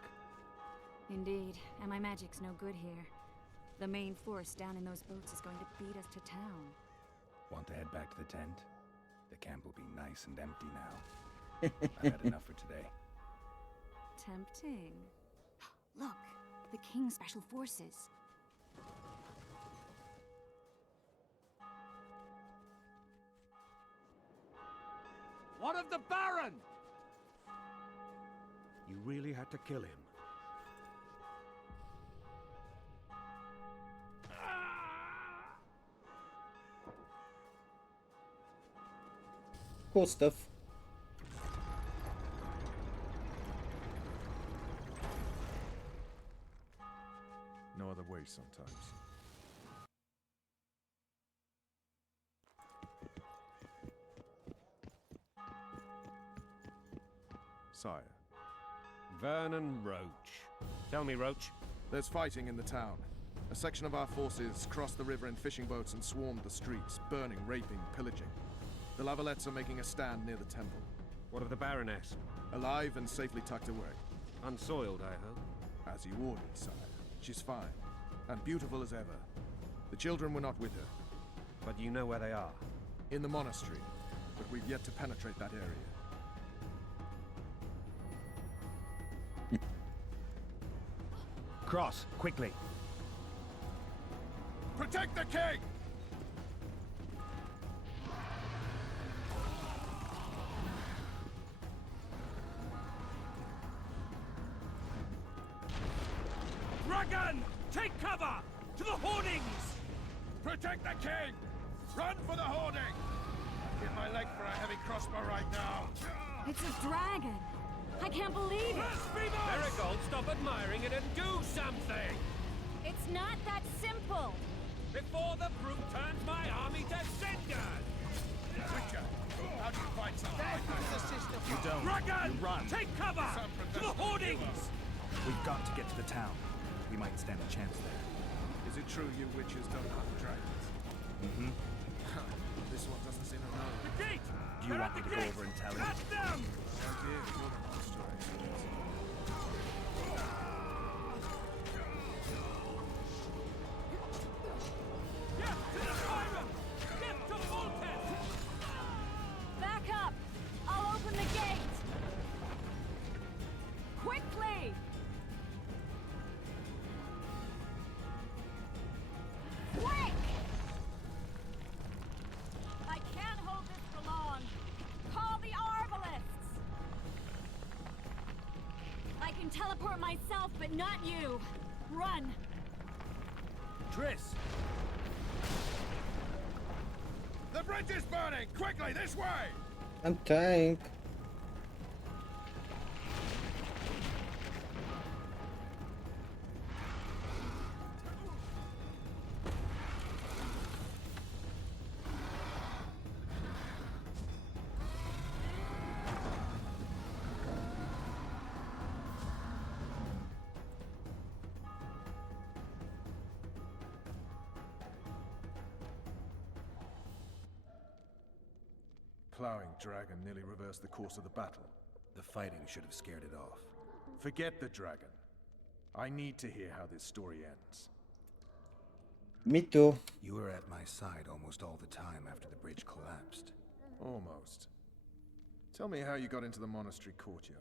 Indeed, and my magic's no good here. The main force down in those boats is going to beat us to town. Want to head back to the tent? The camp will be nice and empty now. I've had enough for today. Tempting. Look, the King's special forces. What of the Baron? You really had to kill him. Cool stuff. No other way sometimes. Sire. Vernon Roach. Tell me, Roach. There's fighting in the town. A section of our forces crossed the river in fishing boats and swarmed the streets, burning, raping, pillaging. The Lavalets are making a stand near the temple. What of the Baroness? Alive and safely tucked away. Unsoiled, I hope. As you ordered, sire. She's fine. And beautiful as ever. The children were not with her. But you know where they are? In the monastery. But we've yet to penetrate that area. Cross, quickly. Protect the king! Dragon! Take cover! To the hoardings! Protect the king! Run for the hoarding! I'd give my leg for a heavy crossbow right now. It's a dragon! I can't believe it! Marigold, stop admiring it and do something! It's not that simple! Before the brute turns my army to cinders! Witcher, how do you fight something like that? You don't. Dragon! You run. Take cover! To the hoardings! We've got to get to the town. We might stand a chance there. Is it true you witches don't hunt dragons? Mm-hmm. This one doesn't seem to know. The gate! Do you They're want at me the to go gate! over and tell him? Catch them! Oh dear, you're the monster, Excellency. Yeah, to the siren! teleport myself, but not you. Run. Triss! The bridge is burning! Quickly, this way! I'm trying. Plowing dragon nearly reversed the course of the battle. The fighting should have scared it off. Forget the dragon. I need to hear how this story ends. Me too. You were at my side almost all the time after the bridge collapsed. Almost. Tell me how you got into the monastery courtyard.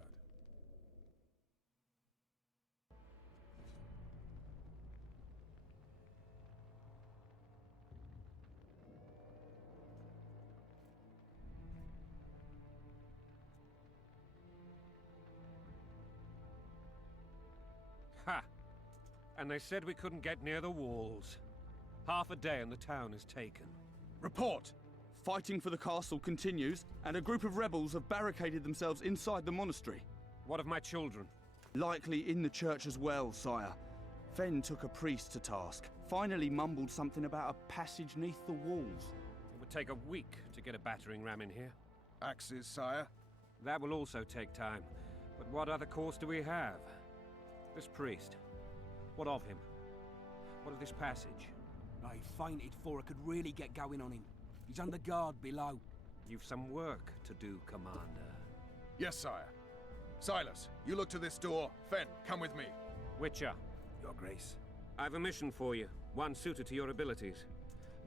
Ha! And they said we couldn't get near the walls. Half a day and the town is taken. Report! Fighting for the castle continues, and a group of rebels have barricaded themselves inside the monastery. What of my children? Likely in the church as well, sire. Fen took a priest to task. Finally mumbled something about a passage neath the walls. It would take a week to get a battering ram in here. Axes, sire? That will also take time. But what other course do we have? This priest. What of him? What of this passage? I fainted before I could really get going on him. He's under guard below. You've some work to do, Commander. Yes, sire. Silas, you look to this door. Fen, come with me. Witcher. Your Grace. I've a mission for you, one suited to your abilities.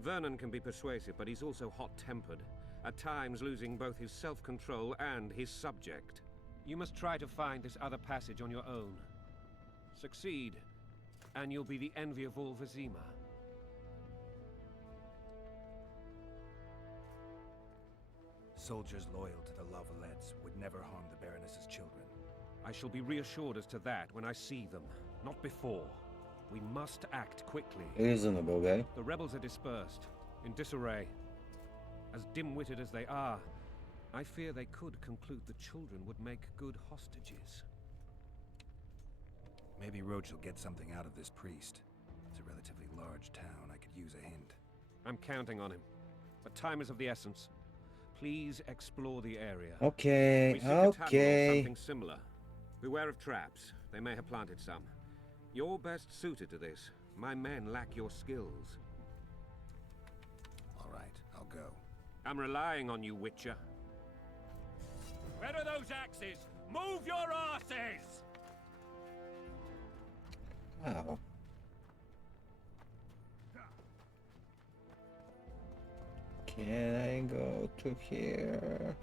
Vernon can be persuasive, but he's also hot-tempered, at times losing both his self-control and his subject. You must try to find this other passage on your own. Succeed, and you'll be the envy of all Vizima. Soldiers loyal to the Lavalettes would never harm the Baroness's children. I shall be reassured as to that when I see them, not before. We must act quickly. Reasonable, guy. The rebels are dispersed, in disarray. As dim-witted as they are, I fear they could conclude the children would make good hostages. Maybe Roach will get something out of this priest. It's a relatively large town. I could use a hint. I'm counting on him. But time is of the essence. Please explore the area. Okay, We seek a tunnel or okay. something similar. Beware of traps. They may have planted some. You're best suited to this. My men lack your skills. All right, I'll go. I'm relying on you, Witcher. Where are those axes? Move your asses! Wow. Can I go to here?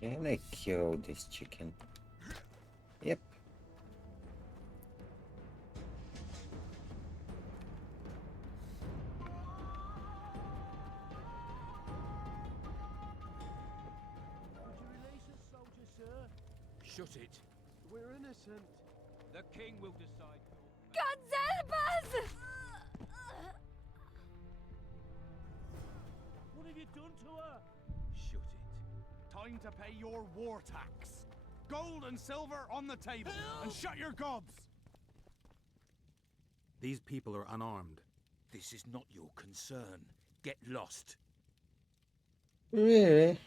Can I kill this chicken? Yep. Shut it. We're innocent. The king will decide. God help us! What have you done to her? Shut it. Time to pay your war tax. Gold and silver on the table, and shut your gobs! These people are unarmed. This is not your concern. Get lost. Really?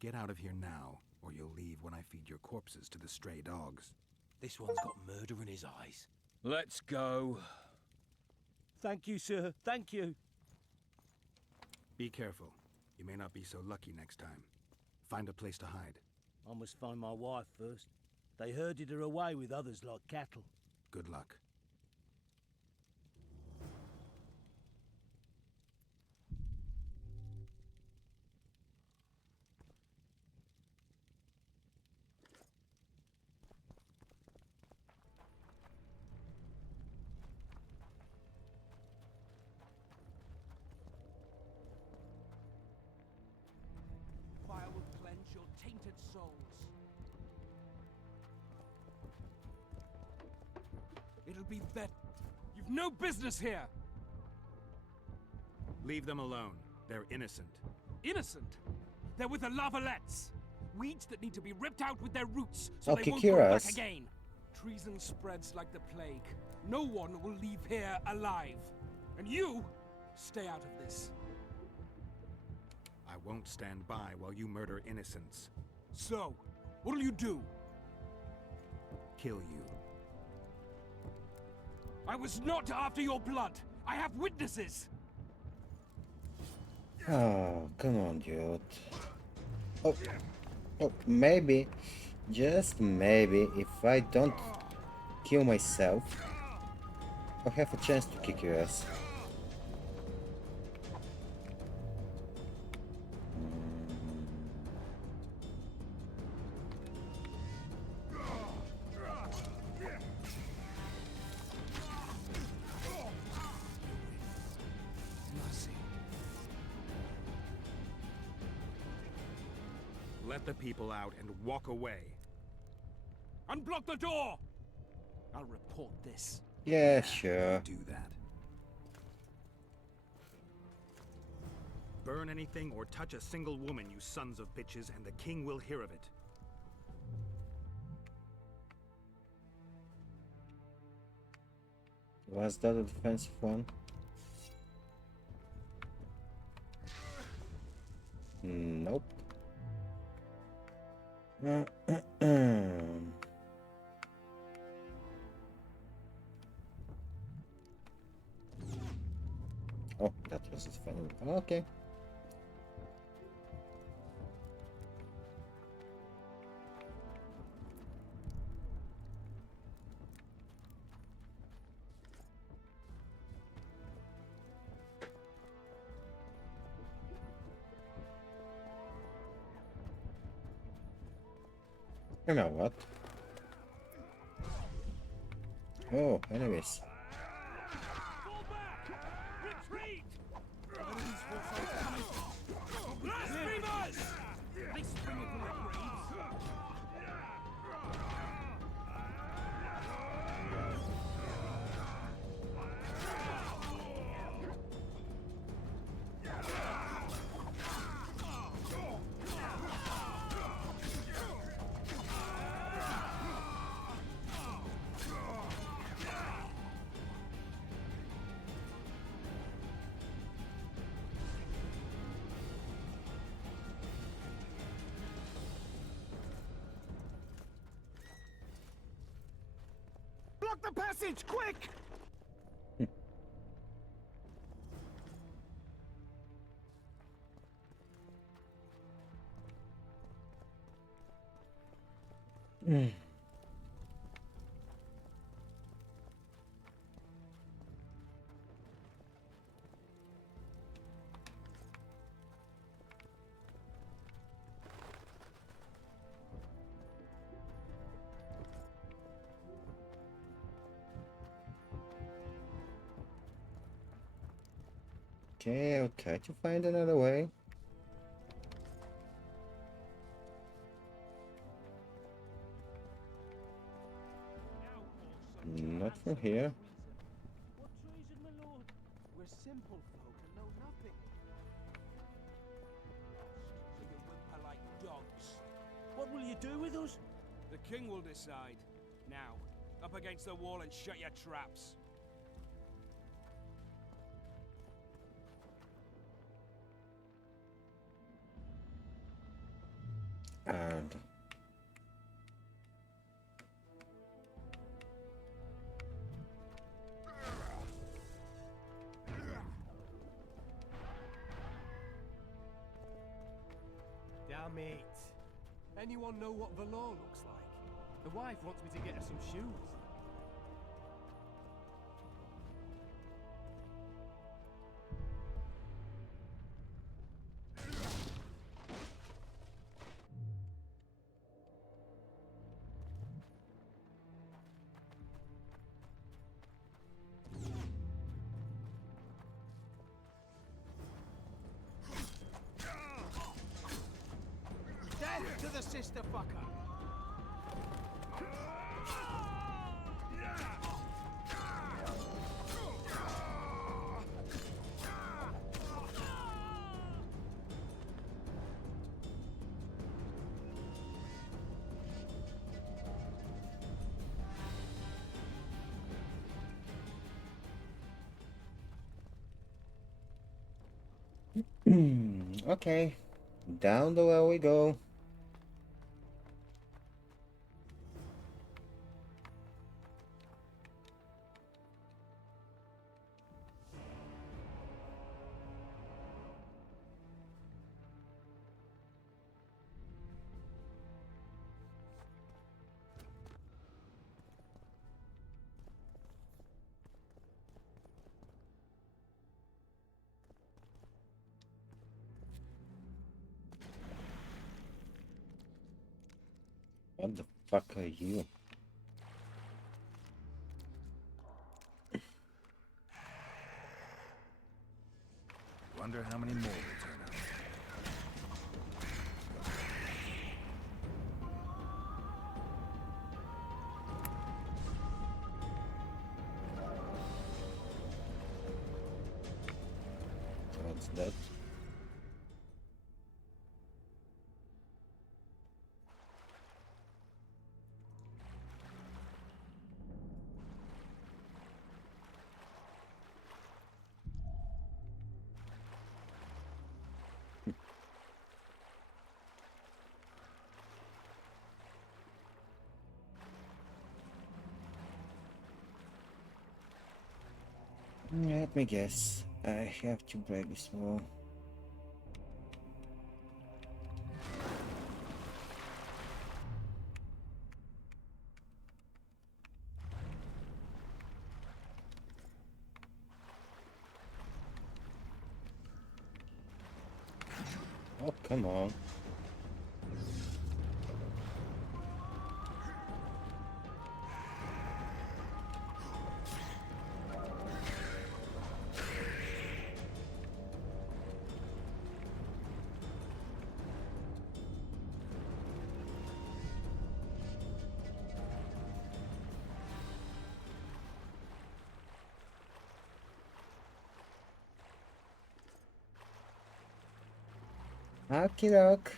Get out of here now, or you'll leave when I feed your corpses to the stray dogs. This one's got murder in his eyes. Let's go. Thank you, sir. Thank you. Be careful. You may not be so lucky next time. Find a place to hide. I must find my wife first. They herded her away with others like cattle. Good luck. Fire will cleanse your tainted souls. It'll be better. You've no business here! Leave them alone. They're innocent. Innocent? They're with the Lavalettes. Weeds that need to be ripped out with their roots so Okay, they won't grow Kiras. back again. Treason spreads like the plague. No one will leave here alive. And you, stay out of this. I won't stand by while you murder innocents. So, what'll you do? Kill you. I was not after your blood. I have witnesses. Oh, come on, dude. Oh, oh, maybe, just maybe, if I don't kill myself, I'll have a chance to kick your ass. Let the people out and walk away. Unblock the door! I'll report this. Yeah, sure. Do that. Burn anything or touch a single woman, you sons of bitches, and the king will hear of it. Was that a defensive one? Nope. Oh, that was defensive. Okay. You know what? Oh, enemies. Fall back! Retreat! Blasphemers! They spring from their graves. Block the passage, quick! Okay, I'll try to find another way. Not from here. What treason, my lord? We're simple folk and know nothing. So you whimper like dogs. What will you do with us? The king will decide. Now, up against the wall and shut your traps. And Damn it. Anyone know what the law looks like? The wife wants me to get her some shoes. Death to the sister fucker! Okay, down the well we go. What the fuck are you? Wonder how many more will turn up. What's that? Let me guess. I have to break this wall. Oh, come on. Okie doke.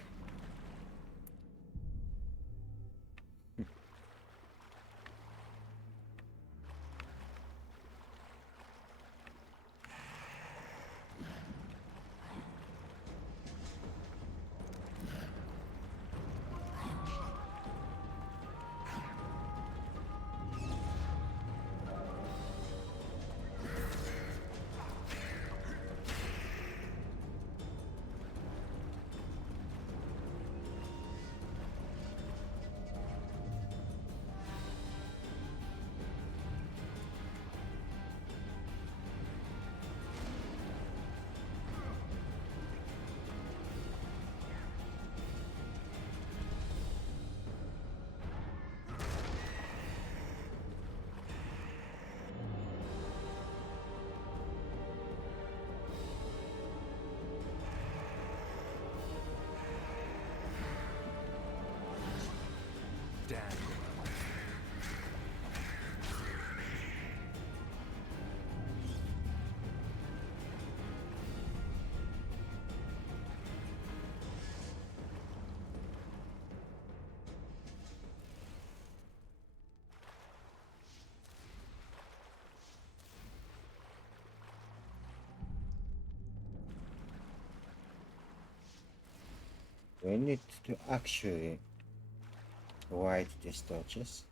We need to actually light these torches.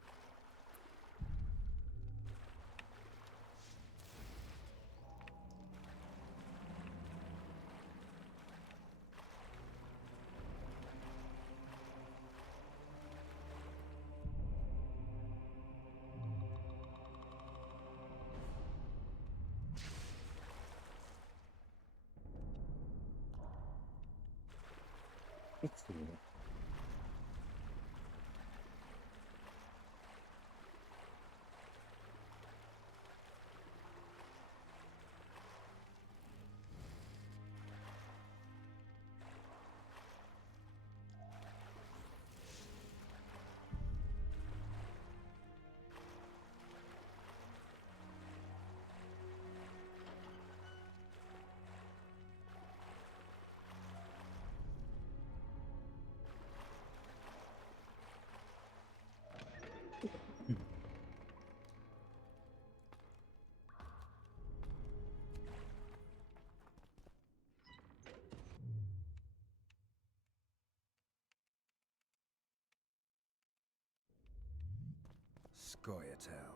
Scoia'tael.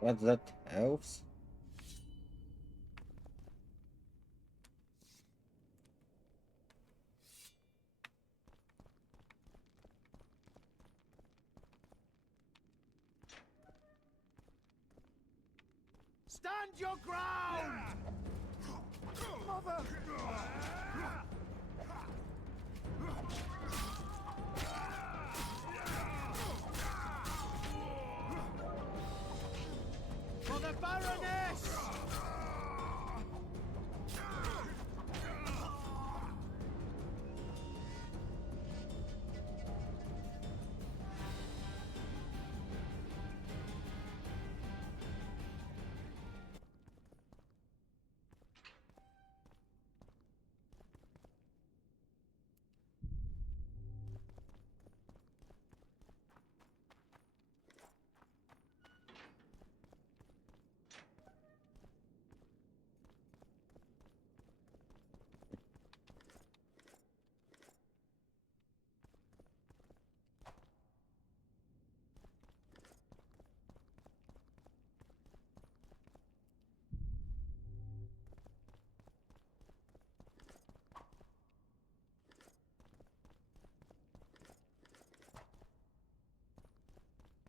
What's that? Elves? Stand your ground! Mother! For the Baroness!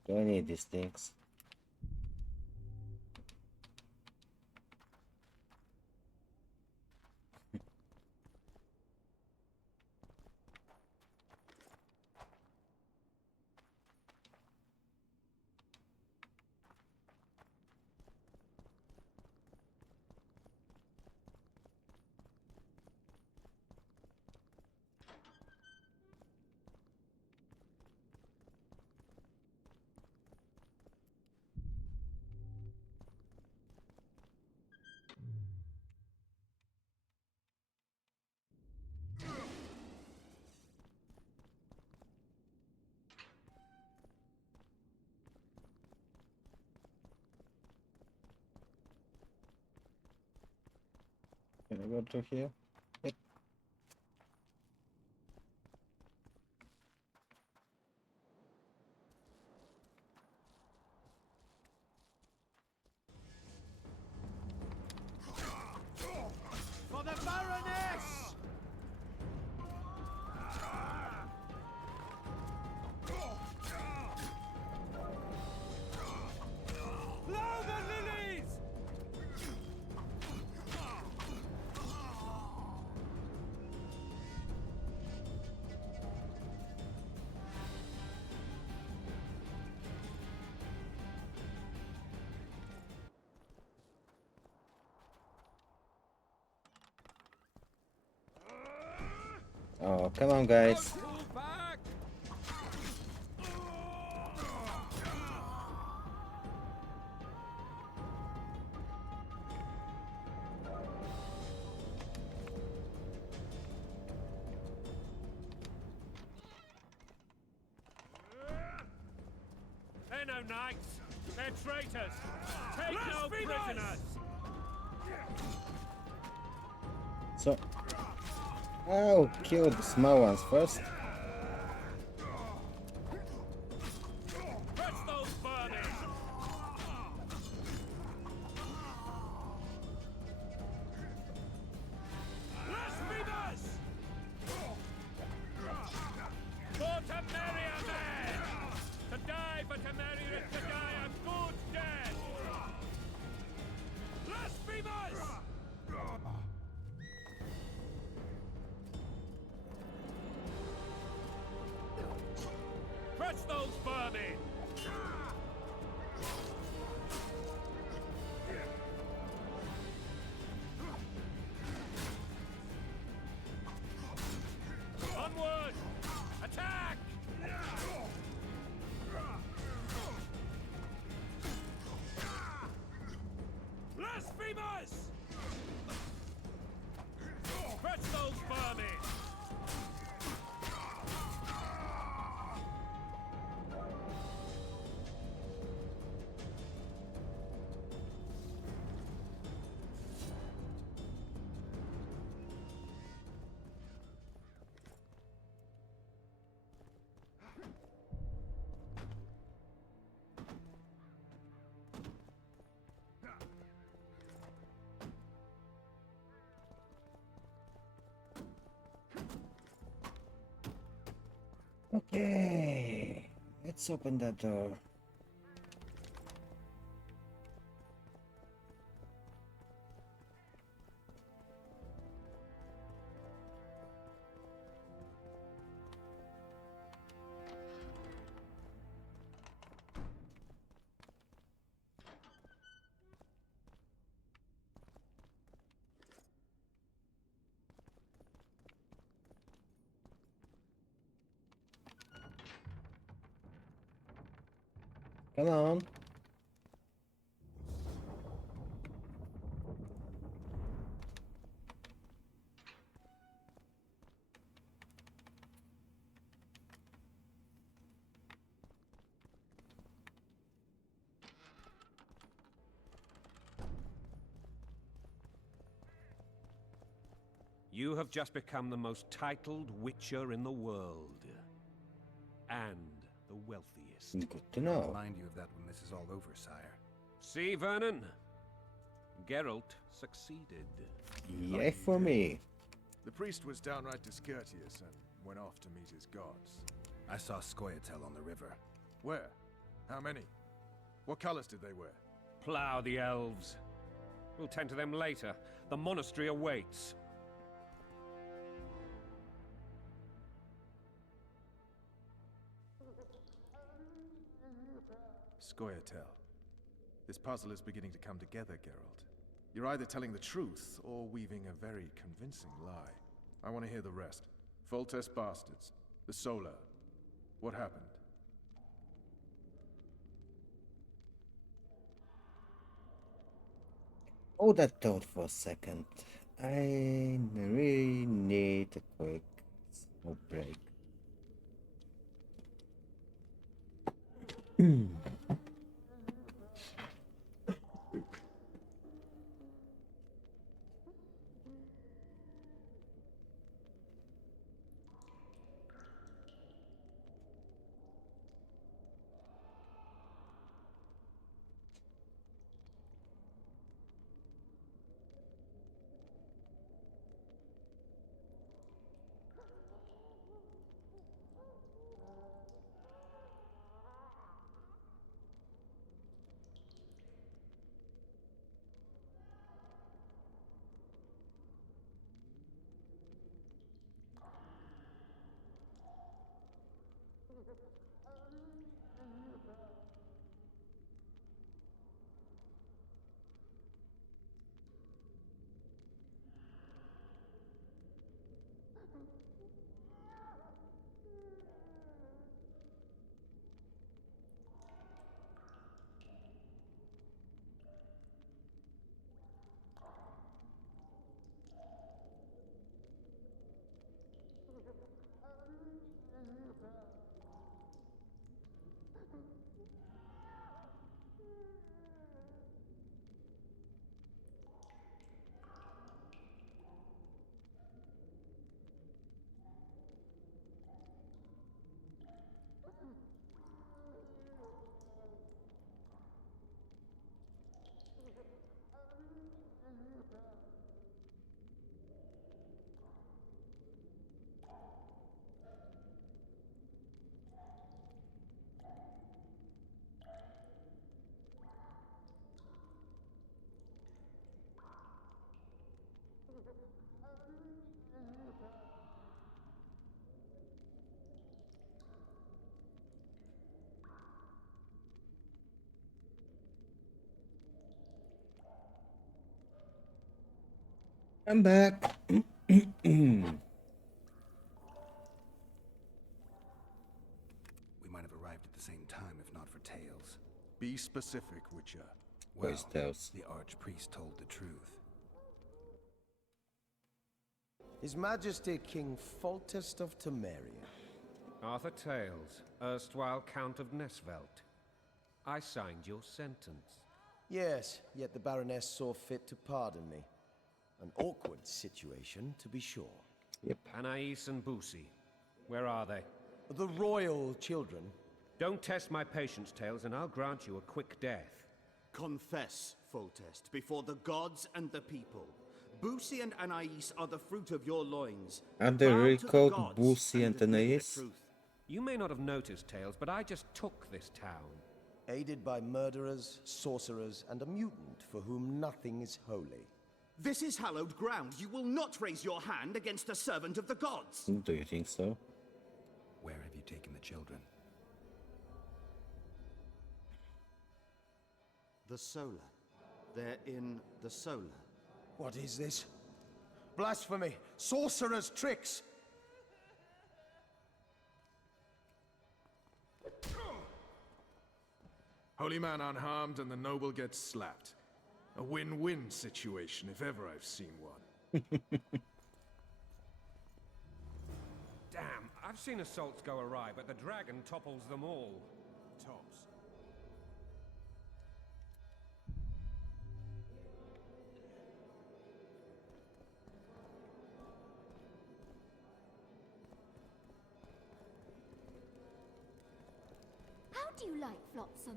Do I need these things? Can I go through here? Yep. For the Baroness! Blow the lilies! Oh, come on, guys. They're no knights. They're traitors. Take no prisoners. So, I'll kill the small ones first. Press those vermin. Blasphemers! For Temeria, men! To die for Temeria is to die a good death! Blasphemers! those vermin! Onward! Attack! Blasphemers! Crush those vermin! Okay, let's open that door. Come on. You have just become the most titled Witcher in the world. And the wealthiest. Good to know. I'll remind you of that when this is all over, sire. See, Vernon? Geralt succeeded. Yay for me. The priest was downright discourteous and went off to meet his gods. I saw Scoia'tael on the river. Where? How many? What colors did they wear? Plough the elves. We'll tend to them later. The monastery awaits. Scoia'tael. This puzzle is beginning to come together, Geralt. You're either telling the truth or weaving a very convincing lie. I want to hear the rest. Foltest bastards. The Solar. What happened? Hold that thought for a second. I really need a quick smoke break. I'm back. We might have arrived at the same time if not for Tails. Be specific, Witcher. Where's Tails? The Archpriest told the truth. His Majesty King Foltest of Temeria. Arthur Tales, erstwhile Count of Nesvelt. I signed your sentence. Yes, yet the Baroness saw fit to pardon me. An awkward situation, to be sure. Yep. Anais and Boosie. Where are they? The royal children. Don't test my patience, Tales, and I'll grant you a quick death. Confess, Foltest, before the gods and the people. Boosie and Anais are the fruit of your loins. Are they Bow really to the called gods Boosie and admit the Anais? truth. You may not have noticed, Tales, but I just took this town. Aided by murderers, sorcerers, and a mutant for whom nothing is holy. This is hallowed ground. You will not raise your hand against a servant of the gods. Do you think so? Where have you taken the children? The Solar. They're in the Solar. What is this? Blasphemy! Sorcerer's tricks! Holy man unharmed and the noble gets slapped. A win-win situation, if ever I've seen one. Damn, I've seen assaults go awry, but the dragon topples them all. Tops. How do you like Flotsam?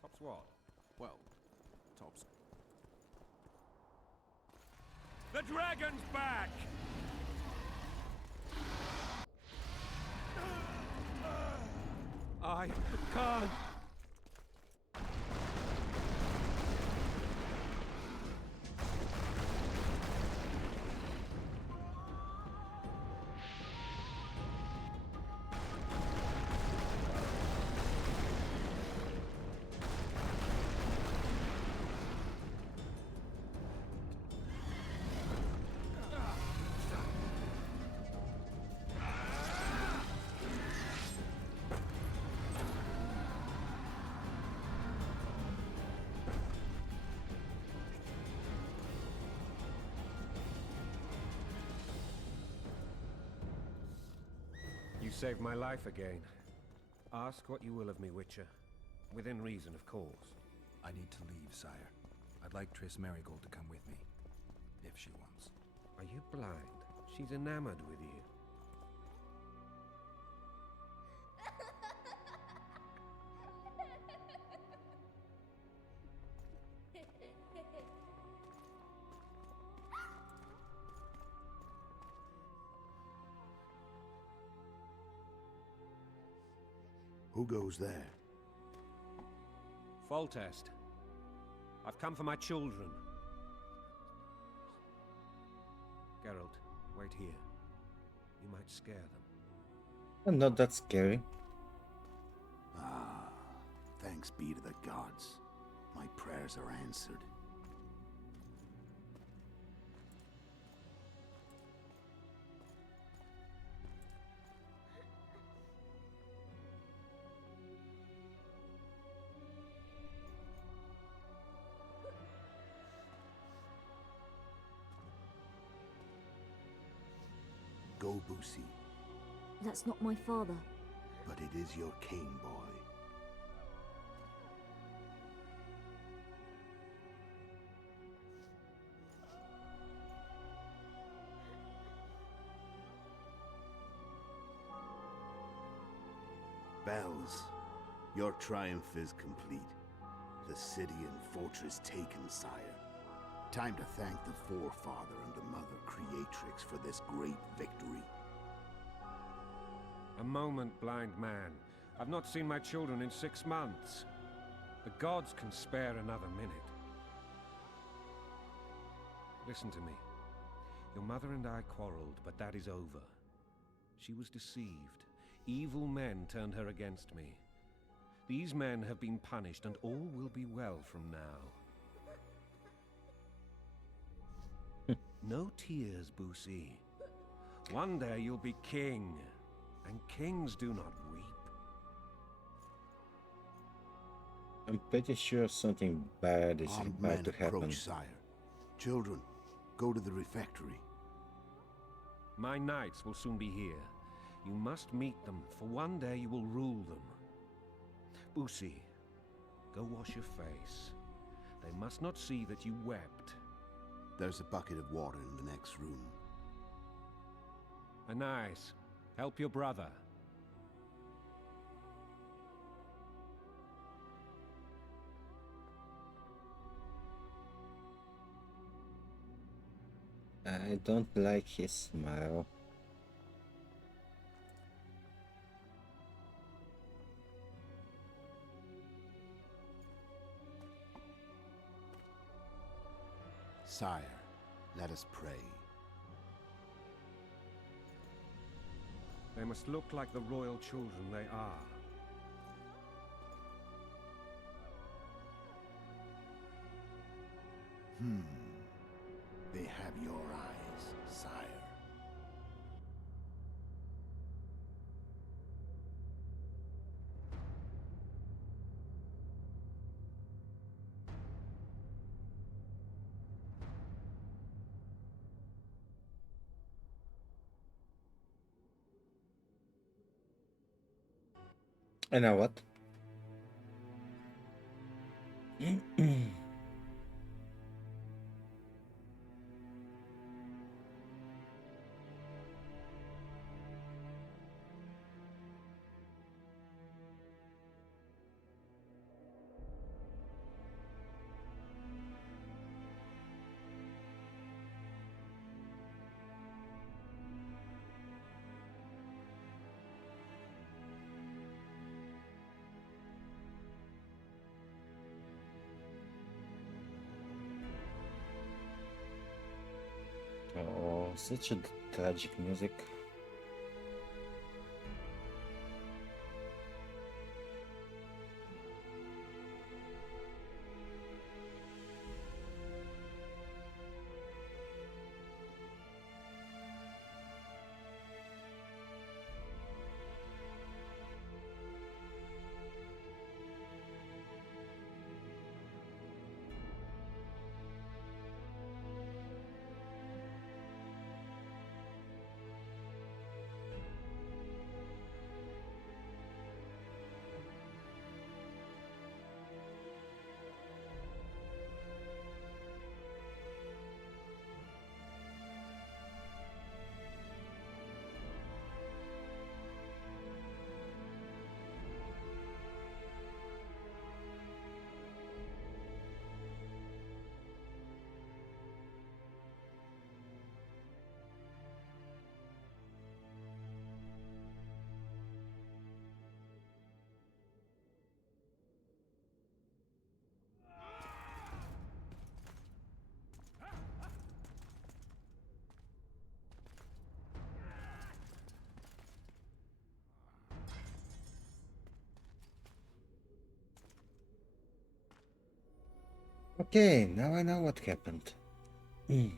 Tops what? Well, tops. The dragon's back! I can't. You saved my life again. Ask what you will of me, Witcher. Within reason, of course. I need to leave, sire. I'd like Triss Marigold to come with me. If she wants. Are you blind? She's enamored with you. Who goes there? Foltest. I've come for my children. Geralt, wait here. You might scare them. I'm not that scary. Ah, thanks be to the gods. My prayers are answered. Go, Boosie. That's not my father. But it is your cane boy. Bells, your triumph is complete. The city and fortress taken, sire. Time to thank the forefather and the mother creatrix for this great victory. A moment, blind man. I've not seen my children in 6 months. The gods can spare another minute. Listen to me. Your mother and I quarreled, but that is over. She was deceived. Evil men turned her against me. These men have been punished, and all will be well from now. No tears, Boosie. One day you'll be king, and kings do not weep. I'm pretty sure something bad is Armed about men to happen. approach, sire. Children, go to the refectory. My knights will soon be here. You must meet them, for one day you will rule them. Boosie, go wash your face. They must not see that you wept. There's a bucket of water in the next room. Anais, help your brother. I don't like his smile. Sire, let us pray. They must look like the royal children they are. They have your eyes, sire. And now what? Oh, such a tragic music. Okay, now I know what happened. I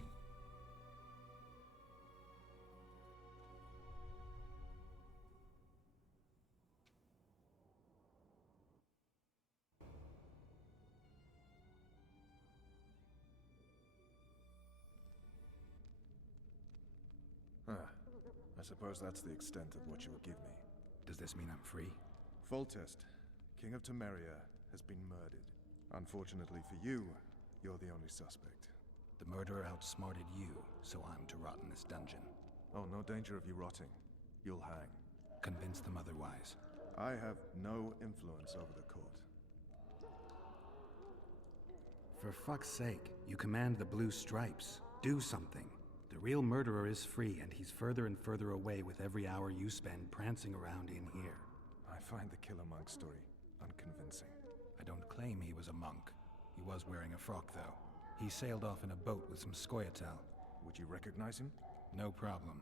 suppose that's the extent of what you will give me. Does this mean I'm free? Foltest, King of Temeria, has been murdered. Unfortunately for you, you're the only suspect. The murderer outsmarted you, so I'm to rot in this dungeon. Oh, no danger of you rotting. You'll hang. Convince them otherwise. I have no influence over the court. For fuck's sake, you command the Blue Stripes. Do something. The real murderer is free, and he's further and further away with every hour you spend prancing around in here. I find the Killer Monk story unconvincing. I don't claim he was a monk. He was wearing a frock, though. He sailed off in a boat with some Scoia'tael. Would you recognize him? No problem.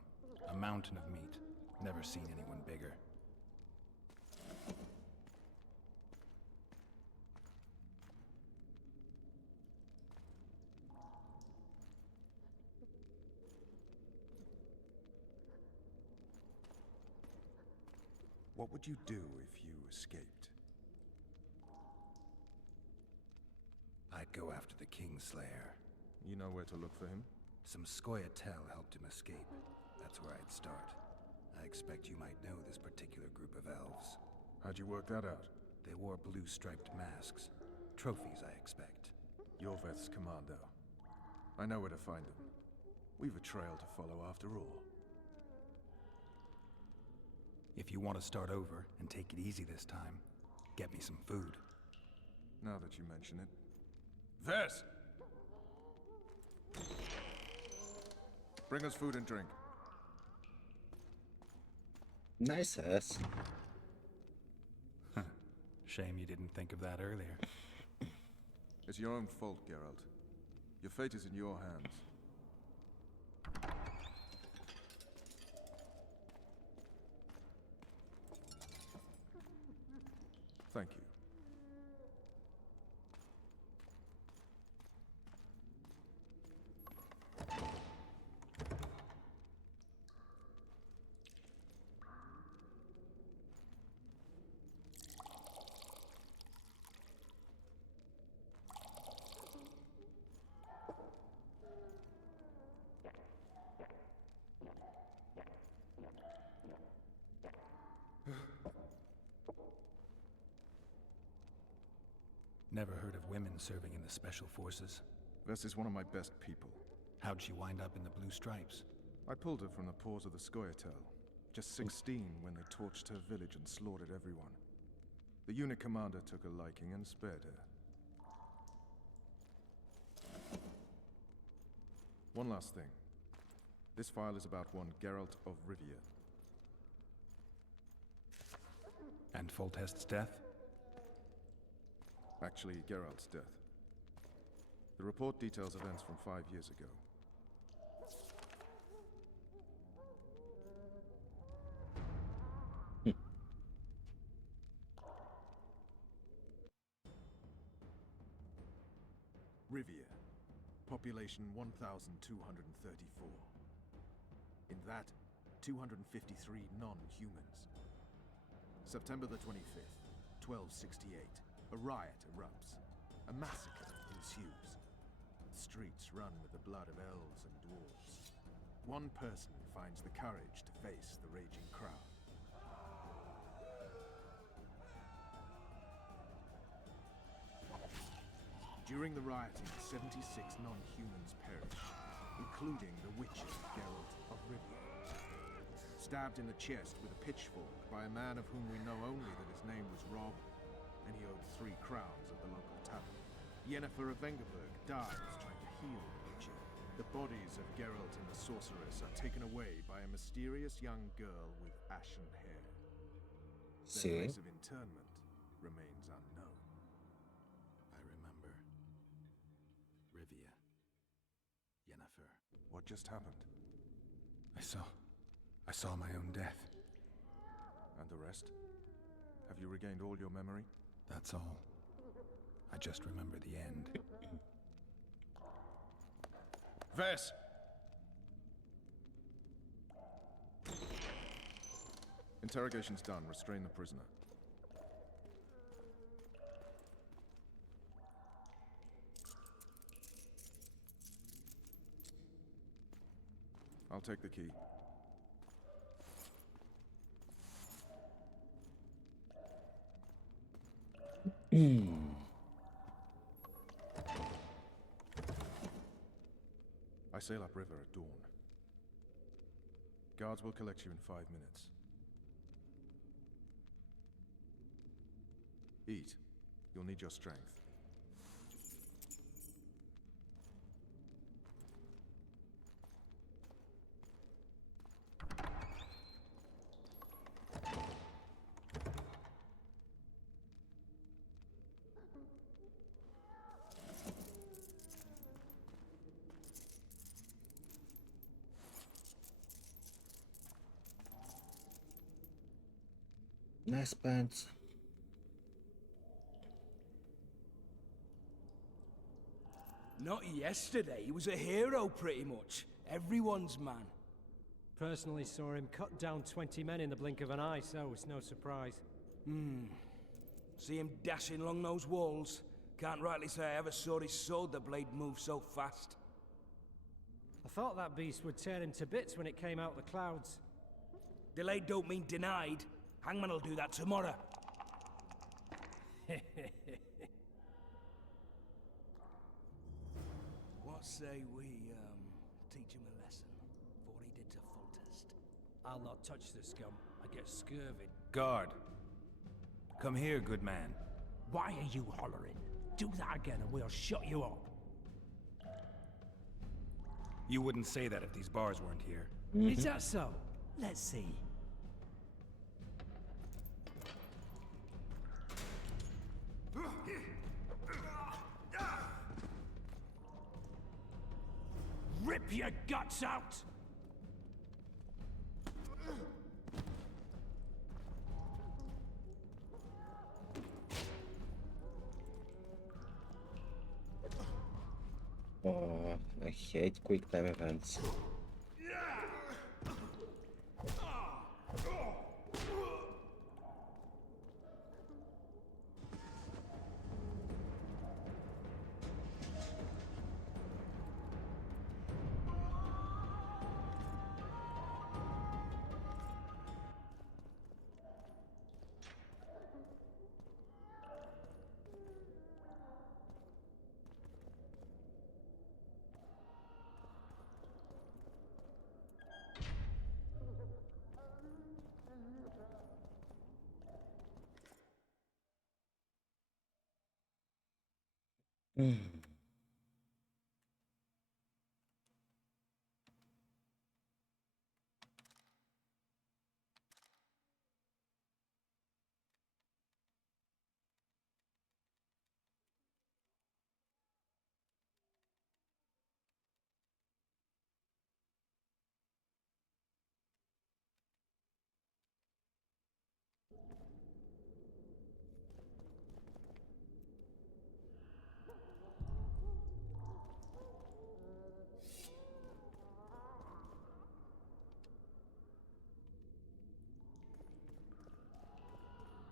A mountain of meat. Never seen anyone bigger. What would you do if you escaped? I'd go after the Kingslayer. You know where to look for him? Some Scoia'tael helped him escape. That's where I'd start. I expect you might know this particular group of elves. How'd you work that out? They wore blue striped masks. Trophies, I expect. Yorveth's commando. I know where to find them. We've a trail to follow after all. If you want to start over and take it easy this time, get me some food. Now that you mention it. Ves! Bring us food and drink. Nice ass. Shame you didn't think of that earlier. It's your own fault, Geralt. Your fate is in your hands. Thank you. Never heard of women serving in the Special Forces? Ves is one of my best people. How'd she wind up in the Blue Stripes? I pulled her from the paws of the Scoia'tael. Just 16 when they torched her village and slaughtered everyone. The unit commander took a liking and spared her. One last thing. This file is about one Geralt of Rivia. And Foltest's death? Actually, Geralt's death. The report details events from 5 years ago. Rivia. Population 1,234. In that, 253 non-humans. September the 25th, 1268. A riot erupts. A massacre ensues. The streets run with the blood of elves and dwarves. One person finds the courage to face the raging crowd. During the rioting, 76 non-humans perished, including the Witcher Geralt of Rivia. Stabbed in the chest with a pitchfork by a man of whom we know only that his name was Rob, and he owed 3 crowns at the local tavern. Yennefer of Vengerberg dies trying to heal the Witcher. The bodies of Geralt and the sorceress are taken away by a mysterious young girl with ashen hair. Their place of internment remains unknown. I remember. Rivia. Yennefer. What just happened? I saw my own death. And the rest? Have you regained all your memory? That's all. I just remember the end. Ves! Interrogation's done. Restrain the prisoner. I'll take the key. I sail upriver at dawn. Guards will collect you in 5 minutes. Eat. You'll need your strength. Nice pants. Not yesterday. He was a hero, pretty much. Everyone's man. Personally saw him cut down 20 men in the blink of an eye, so it's no surprise. See him dashing along those walls. Can't rightly say I ever saw his sword the blade move so fast. I thought that beast would tear him to bits when it came out the clouds. Delayed don't mean denied. Hangman will do that tomorrow. What say we, teach him a lesson? For what he did to Foltest. I'll not touch the scum. I get scurvy. Guard. Come here, good man. Why are you hollering? Do that again and we'll shut you up. You wouldn't say that if these bars weren't here. Is that so? Let's see. Rip your guts out! Oh, I hate quick time events.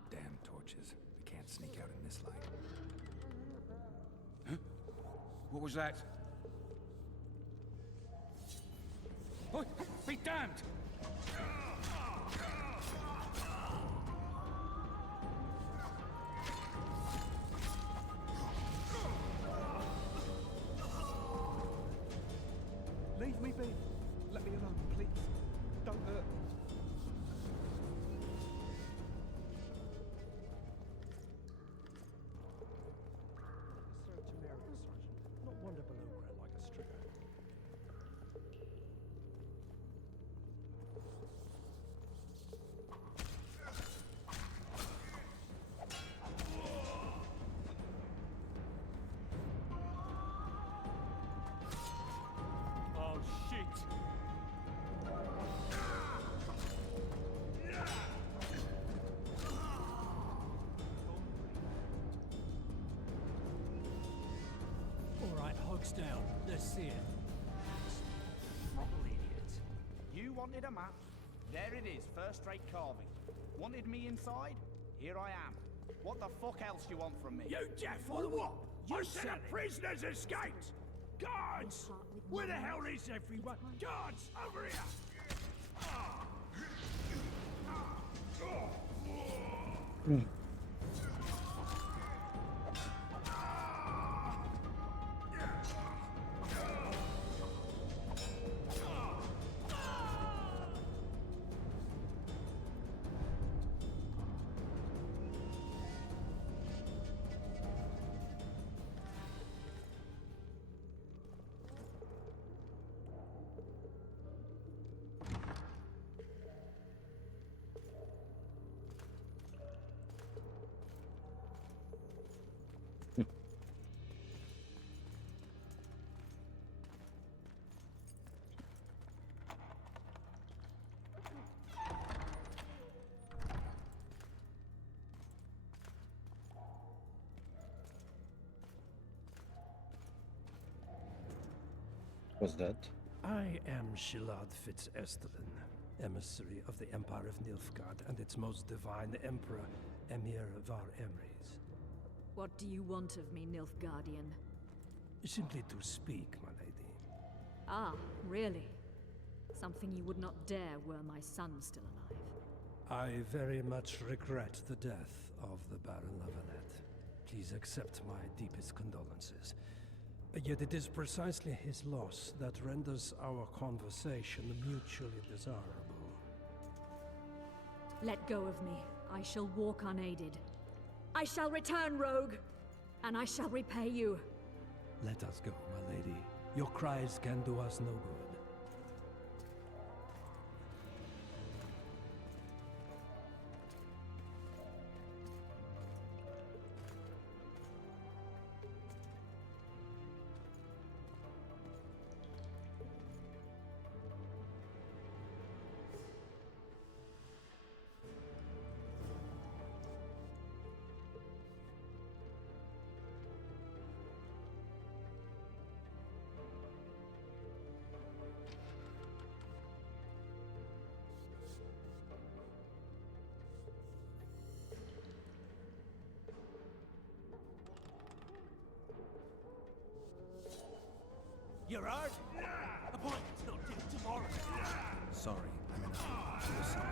Damn torches. We can't sneak out in this light. Huh? What was that? Oh, be damned! Leave me be. Let me alone, please. Don't hurt me. Sir Temerian, Sergeant. Not one to below ground like a stringer. Oh, shit! All right, hogs down. Let's see it. Throttle idiot. You wanted a map? There it is, first-rate carving. Wanted me inside? Here I am. What the fuck else you want from me? You deaf or what? You said the prisoners escaped! Guards! Where the hell is everyone? Guards, over here! What's that? I am Shilad Fitz-Estelen, emissary of the Empire of Nilfgaard and its most divine Emperor, Emir Var Emreis. What do you want of me, Nilfgaardian? Simply to speak, my lady. Ah, really? Something you would not dare were my son still alive. I very much regret the death of the Baron Lavalette. Please accept my deepest condolences. Yet it is precisely his loss that renders our conversation mutually desirable. Let go of me. I shall walk unaided. I shall return, rogue! And I shall repay you. Let us go, my lady. Your cries can do us no good. You're hurt? Appointment's not due tomorrow. Sorry, I'm in a we'll see it.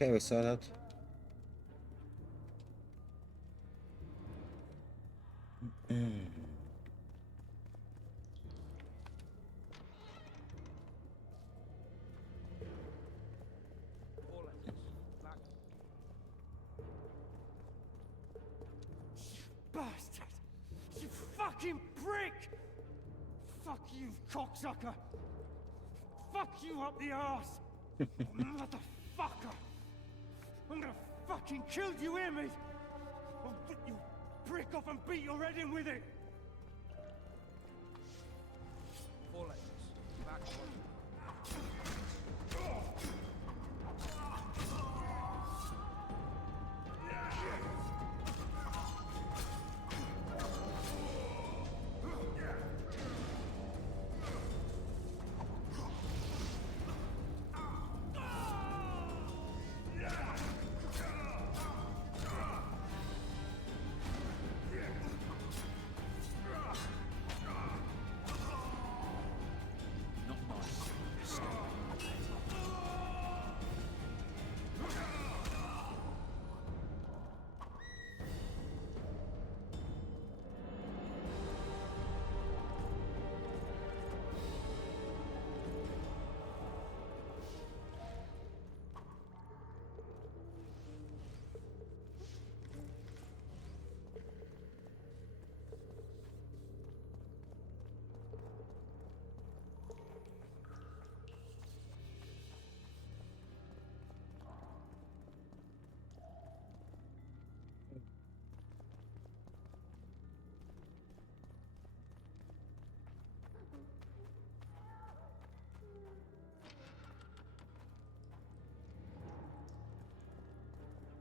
Okay, we saw that. Bastard! You fucking prick! Fuck you, cocksucker! Fuck you up the arse! Motherfucker! I'm gonna fucking kill you, hear me? I'll rip you prick off and beat your head in with it! Four legs. Back one.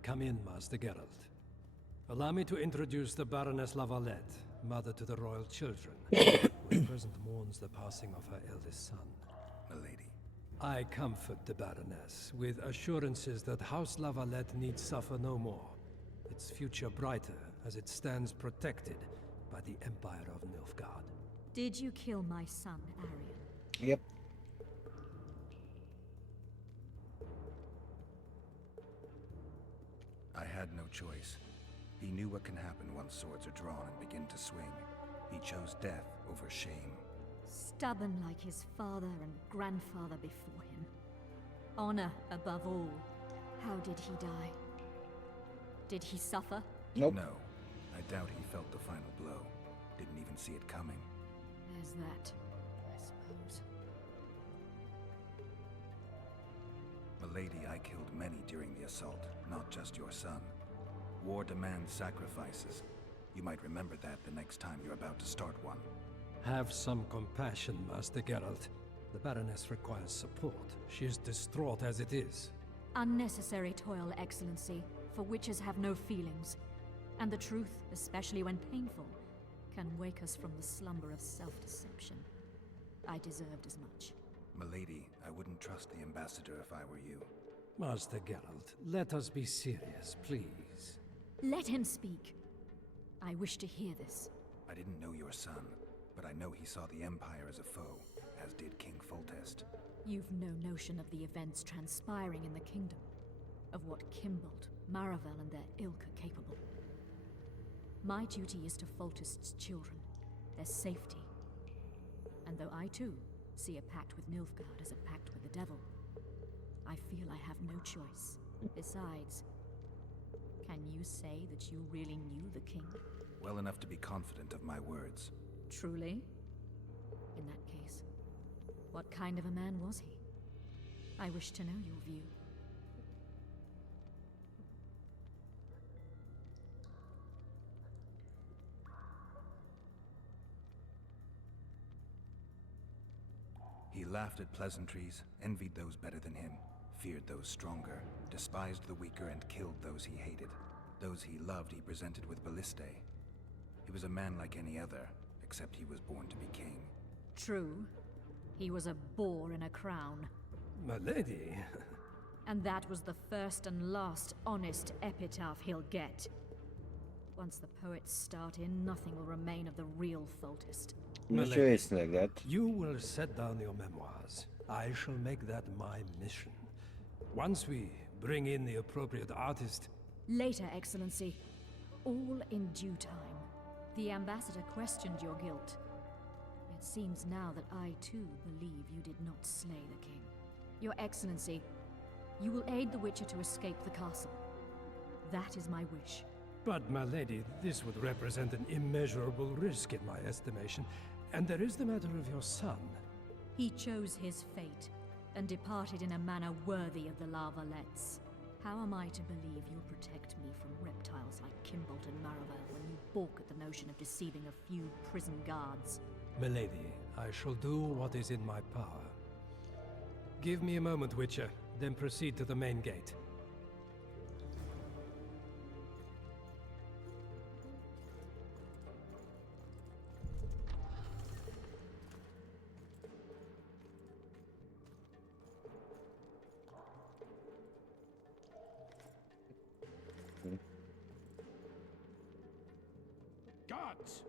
Come in, Master Geralt. Allow me to introduce the Baroness Lavalette, mother to the royal children, who at present mourns the passing of her eldest son. Milady. I comfort the Baroness with assurances that House Lavalette need suffer no more, its future brighter as it stands protected by the Empire of Nilfgaard. Did you kill my son, Arion? Yep. I had no choice. He knew what can happen once swords are drawn and begin to swing. He chose death over shame. Stubborn like his father and grandfather before him. Honor above all. How did he die? Did he suffer? Nope. No. I doubt he felt the final blow. Didn't even see it coming. There's that, I suppose. Milady, I killed many during the assault, not just your son. War demands sacrifices. You might remember that the next time you're about to start one. Have some compassion, Master Geralt. The Baroness requires support. She is distraught as it is. Unnecessary toil, Excellency, for witches have no feelings. And the truth, especially when painful, can wake us from the slumber of self-deception. I deserved as much. Milady, I wouldn't trust the ambassador if I were you. Master Geralt, let us be serious, please. Let him speak. I wish to hear this. I didn't know your son, but I know he saw the Empire as a foe, as did King Foltest. You've no notion of the events transpiring in the kingdom, of what Kimbold, Maravel, and their ilk are capable. My duty is to Foltest's children, their safety. And though I too see a pact with Nilfgaard as a pact with the devil, I feel I have no choice. Besides, can you say that you really knew the king? Well enough to be confident of my words. Truly? In that case, what kind of a man was he? I wish to know your view. He laughed at pleasantries, envied those better than him, feared those stronger, despised the weaker and killed those he hated. Those he loved he presented with ballistae. He was a man like any other, except he was born to be king. True. He was a boar in a crown. Milady. And that was the first and last honest epitaph he'll get. Once the poets start in, nothing will remain of the real Foltest. I'm not sure it's like that. You will set down your memoirs. I shall make that my mission. Once we bring in the appropriate artist... Later, Excellency. All in due time. The ambassador questioned your guilt. It seems now that I too believe you did not slay the king. Your Excellency, you will aid the Witcher to escape the castle. That is my wish. But, my lady, this would represent an immeasurable risk in my estimation. And there is the matter of your son. He chose his fate, and departed in a manner worthy of the Larvalets. How am I to believe you'll protect me from reptiles like Kimbold and Maravel when you balk at the notion of deceiving a few prison guards? Milady, I shall do what is in my power. Give me a moment, Witcher, then proceed to the main gate. Guards!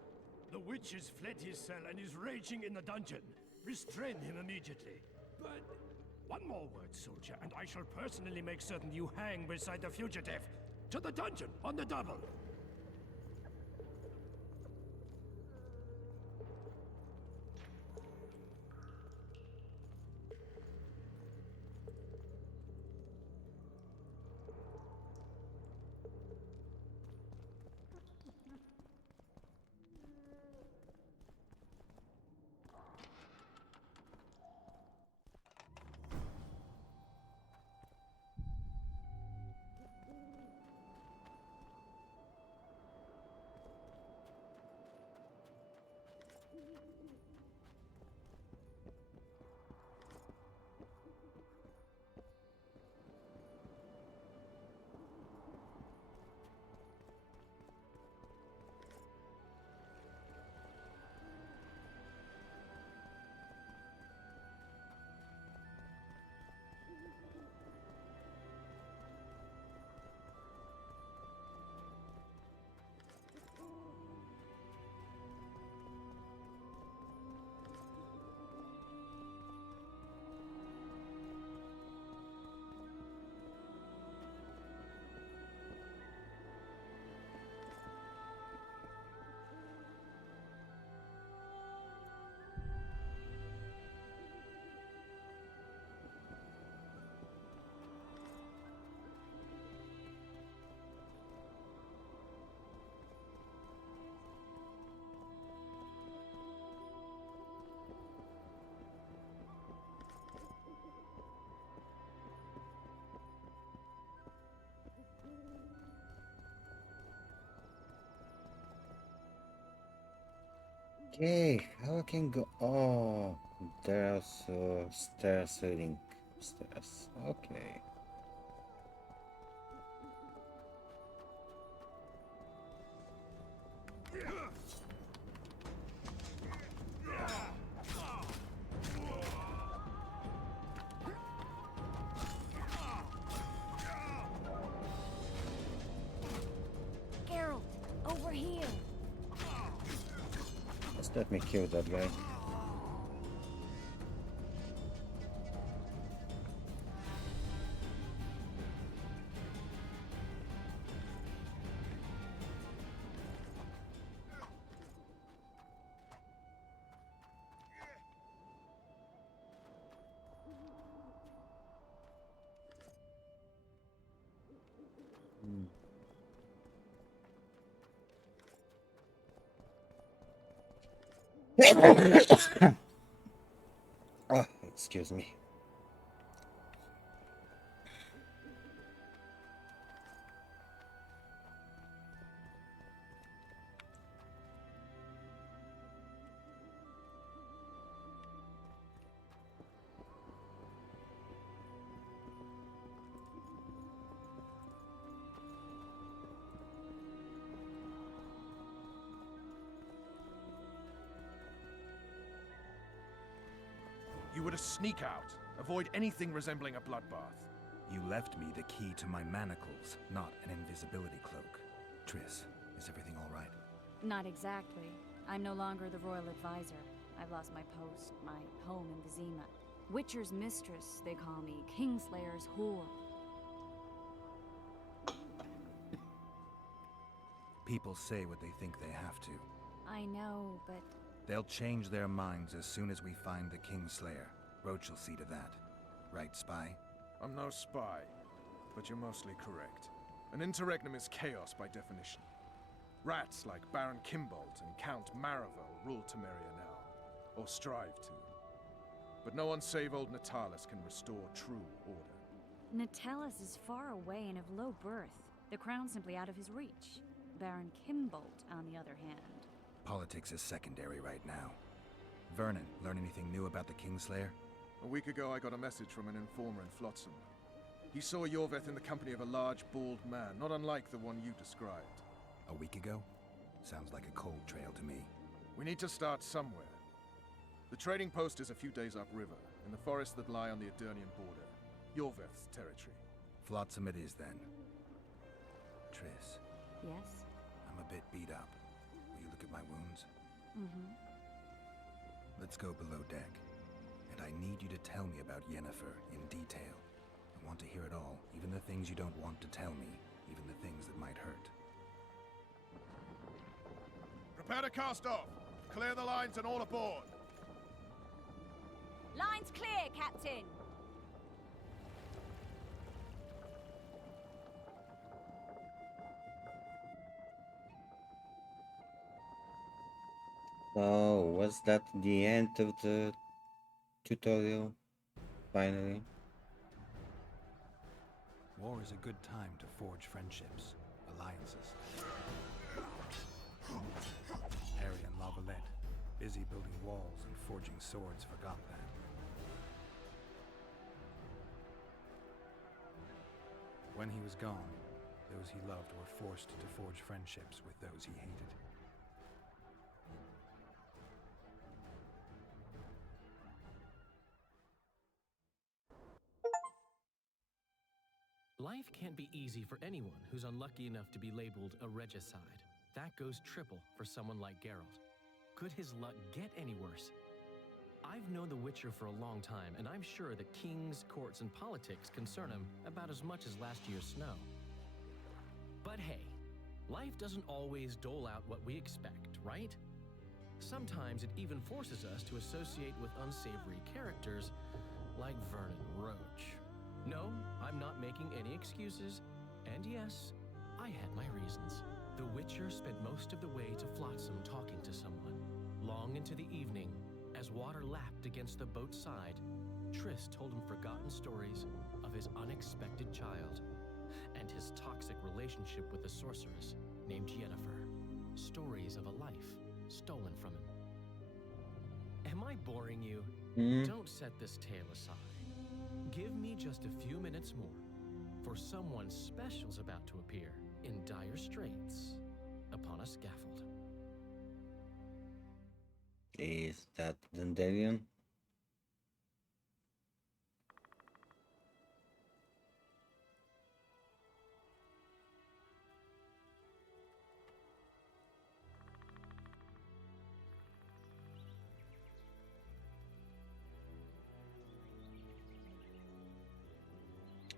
The witch has fled his cell and is raging in the dungeon. Restrain him immediately. But one more word, soldier, and I shall personally make certain you hang beside the fugitive. To the dungeon, on the double! Okay, how I can go? Oh, there's stairs leading stairs. Okay. Geralt, over here. Just let me kill that guy. Oh, excuse me. You were to sneak out. Avoid anything resembling a bloodbath. You left me the key to my manacles, not an invisibility cloak. Triss, is everything all right? Not exactly. I'm no longer the royal advisor. I've lost my post, my home in Vizima. Witcher's mistress, they call me. Kingslayer's whore. People say what they think they have to. I know, but... They'll change their minds as soon as we find the Kingslayer. Roach will see to that. Right, Spy? I'm no spy, but you're mostly correct. An interregnum is chaos by definition. Rats like Baron Kimbold and Count Maravel rule Temeria now, or strive to. But no one save old Natalis can restore true order. Natalis is far away and of low birth. The crown's simply out of his reach. Baron Kimbold, on the other hand. Politics is secondary right now. Vernon, learn anything new about the Kingslayer? A week ago I got a message from an informer in Flotsam. He saw Yorveth in the company of a large, bald man, not unlike the one you described. A week ago? Sounds like a cold trail to me. We need to start somewhere. The trading post is a few days upriver, in the forests that lie on the Edirnian border. Yorveth's territory. Flotsam it is, then. Triss. Yes? I'm a bit beat up. Will you look at my wounds? Mm-hmm. Let's go below deck. And I need you to tell me about Yennefer in detail. I want to hear it all, even the things you don't want to tell me, even the things that might hurt. Prepare to cast off! Clear the lines and all aboard! Lines clear, Captain! So, was that the end of the tutorial? Finally? War is a good time to forge friendships, alliances. Harry and Lavalette, busy building walls and forging swords, forgot that. When he was gone, those he loved were forced to forge friendships with those he hated. Life can't be easy for anyone who's unlucky enough to be labeled a regicide. That goes triple for someone like Geralt. Could his luck get any worse? I've known The Witcher for a long time, and I'm sure that kings, courts, and politics concern him about as much as last year's snow. But hey, life doesn't always dole out what we expect, right? Sometimes it even forces us to associate with unsavory characters like Vernon Roach. No, I'm not making any excuses, and yes, I had my reasons. The Witcher spent most of the way to Flotsam talking to someone. Long into the evening, as water lapped against the boat's side, Triss told him forgotten stories of his unexpected child and his toxic relationship with a sorceress named Yennefer. Stories of a life stolen from him. Am I boring you? Hmm? Don't set this tale aside. Give me just a few minutes more, for someone special's about to appear in dire straits upon a scaffold. Is that Dandelion?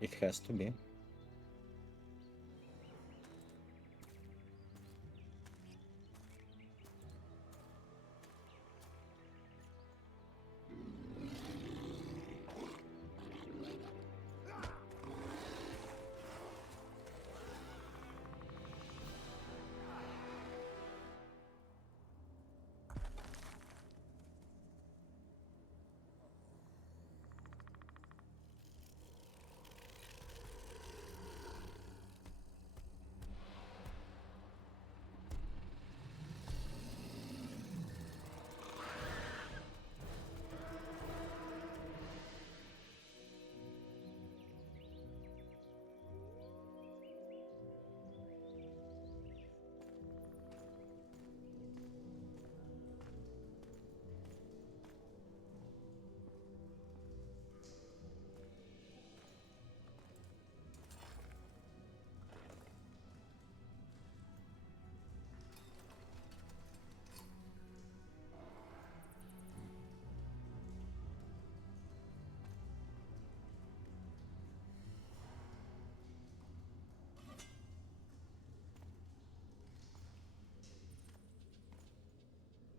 It has to be.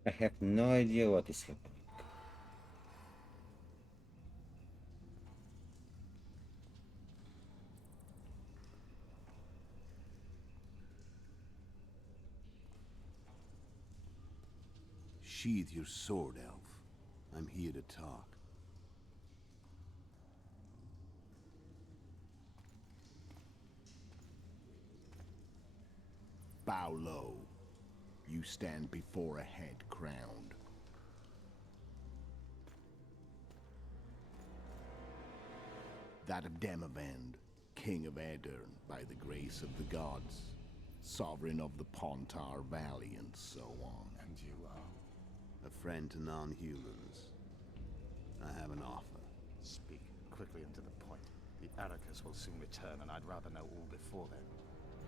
I have no idea what is happening. Sheathe your sword, elf. I'm here to talk. Bow low. You stand before a head crowned. That of Demavend, king of Aedirn, by the grace of the gods, sovereign of the Pontar Valley, and so on. And you are? A friend to non-humans. I have an offer. Speak quickly and to the point. The Arrakis will soon return, and I'd rather know all before then.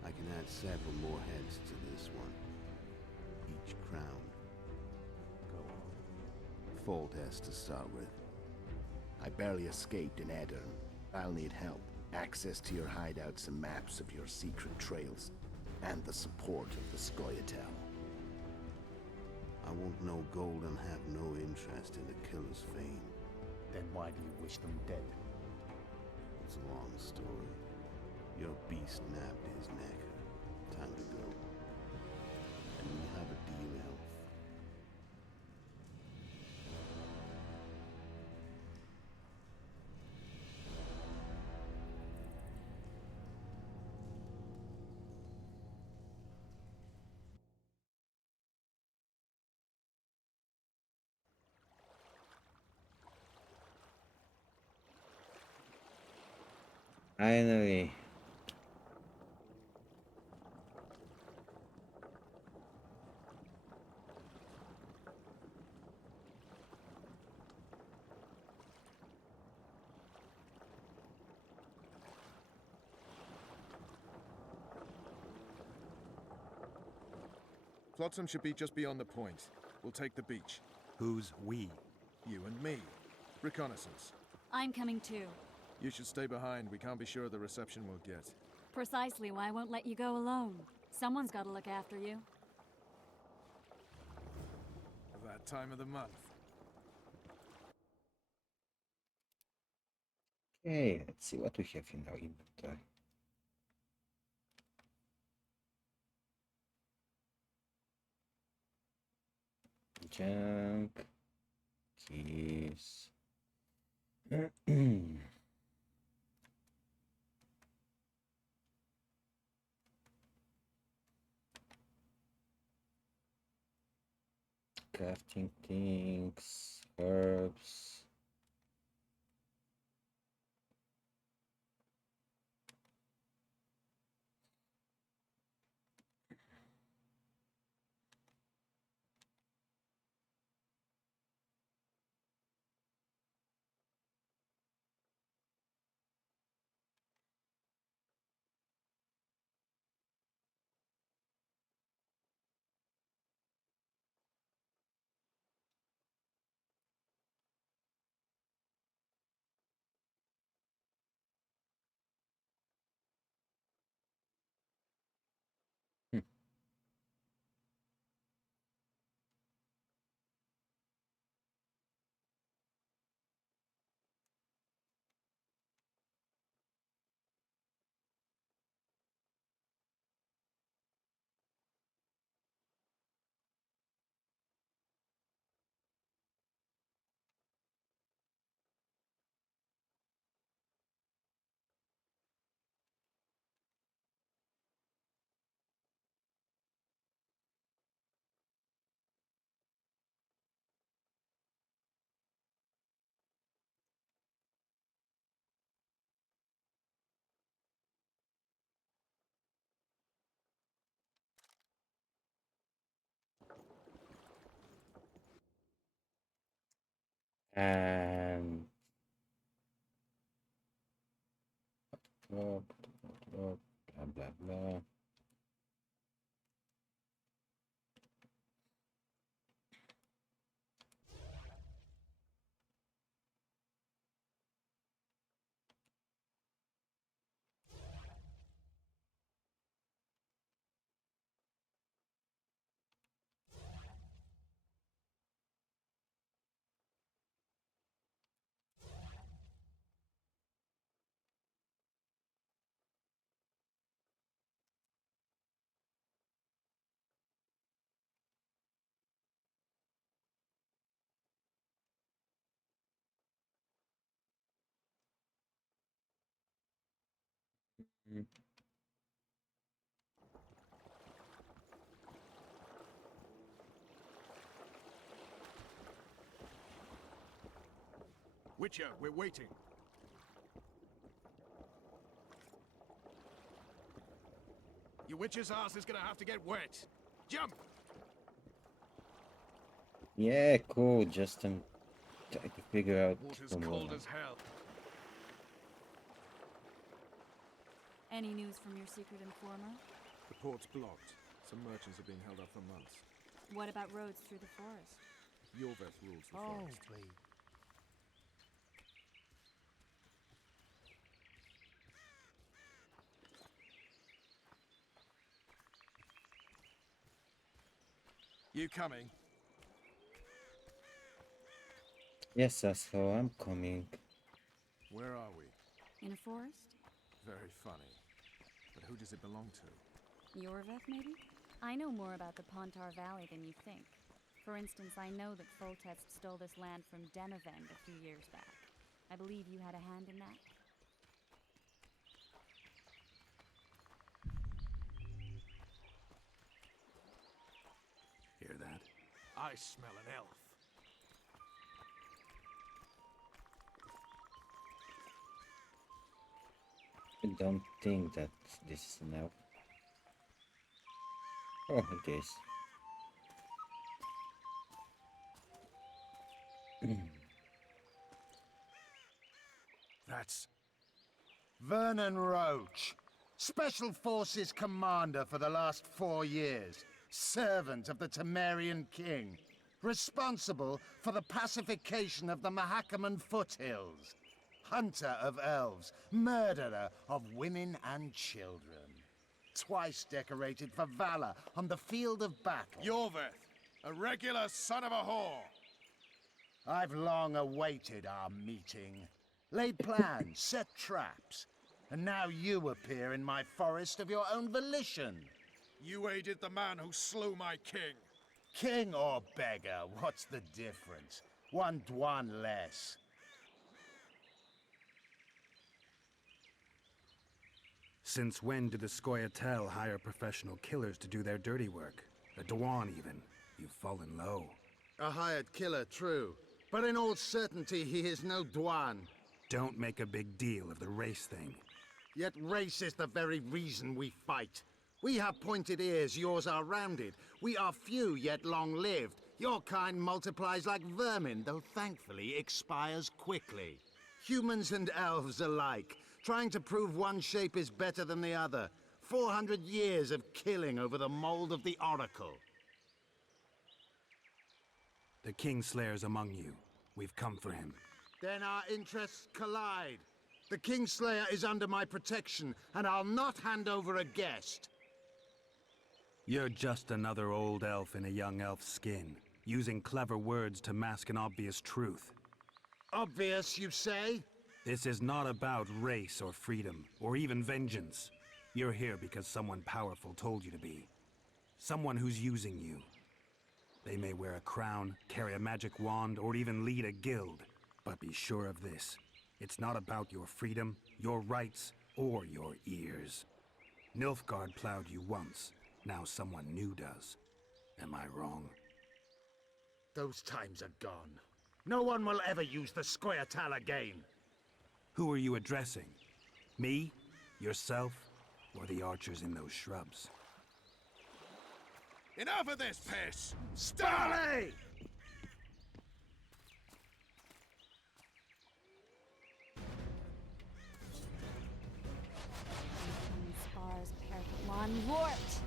I can add several more heads to this one. Each crowned. Go on. Foltest to start with. I barely escaped in Aedirn. I'll need help. Access to your hideouts and maps of your secret trails. And the support of the Scoia'tael. I want no gold and have no interest in the killer's fame. Then why do you wish them dead? It's a long story. Your beast nabbed his neck. Time to go. And we have a deal, elf. Finally. Flotsam should be just beyond the point. We'll take the beach. Who's we? You and me. Reconnaissance. I'm coming too. You should stay behind. We can't be sure of the reception we'll get. Precisely why I won't let you go alone. Someone's got to look after you. That time of the month. Okay, let's see what we have in our inventory. Junk, keys. crafting things, herbs. And blah blah blah blah blah. Mm. Witcher, we're waiting. Your witch's ass is gonna have to get wet. Jump! Yeah, cool. Just trying to figure out Water's some cold more. as hell. Any news from your secret informer? The port's blocked. Some merchants are being held up for months. What about roads through the forest? Yorveth rules the forest. wait. You coming? Yes, asshole, I'm coming. Where are we? In a forest? Very funny. But who does it belong to? Yorveth, maybe? I know more about the Pontar Valley than you think. For instance, I know that Foltest stole this land from Demavend a few years back. I believe you had a hand in that. Hear that? I smell an elf. I don't think that this is enough. Oh, it is. That's... Vernon Roach, Special Forces Commander for the last 4 years, servant of the Temerian King, responsible for the pacification of the Mahakaman foothills, hunter of elves, murderer of women and children, twice decorated for valor on the field of battle. Yorveth, a regular son of a whore. I've long awaited our meeting, laid plans, set traps, and now you appear in my forest of your own volition. You aided the man who slew my king. King or beggar, what's the difference? One Dwan less. Since when do the Scoia'tael hire professional killers to do their dirty work? A Dawan even. You've fallen low. A hired killer, true. But in all certainty, he is no Dwan. Don't make a big deal of the race thing. Yet race is the very reason we fight. We have pointed ears, yours are rounded. We are few, yet long-lived. Your kind multiplies like vermin, though thankfully expires quickly. Humans and elves alike, trying to prove one shape is better than the other. 400 years of killing over the mold of the Oracle. The Kingslayer's among you. We've come for him. Then our interests collide. The Kingslayer is under my protection, and I'll not hand over a guest. You're just another old elf in a young elf's skin, using clever words to mask an obvious truth. Obvious, you say? This is not about race or freedom, or even vengeance. You're here because someone powerful told you to be. Someone who's using you. They may wear a crown, carry a magic wand, or even lead a guild. But be sure of this. It's not about your freedom, your rights, or your ears. Nilfgaard plowed you once. Now someone new does. Am I wrong? Those times are gone. No one will ever use the square tal again. Who are you addressing? Me? Yourself? Or the archers in those shrubs? Enough of this piss! Starley! Spars, Pergamon, warped!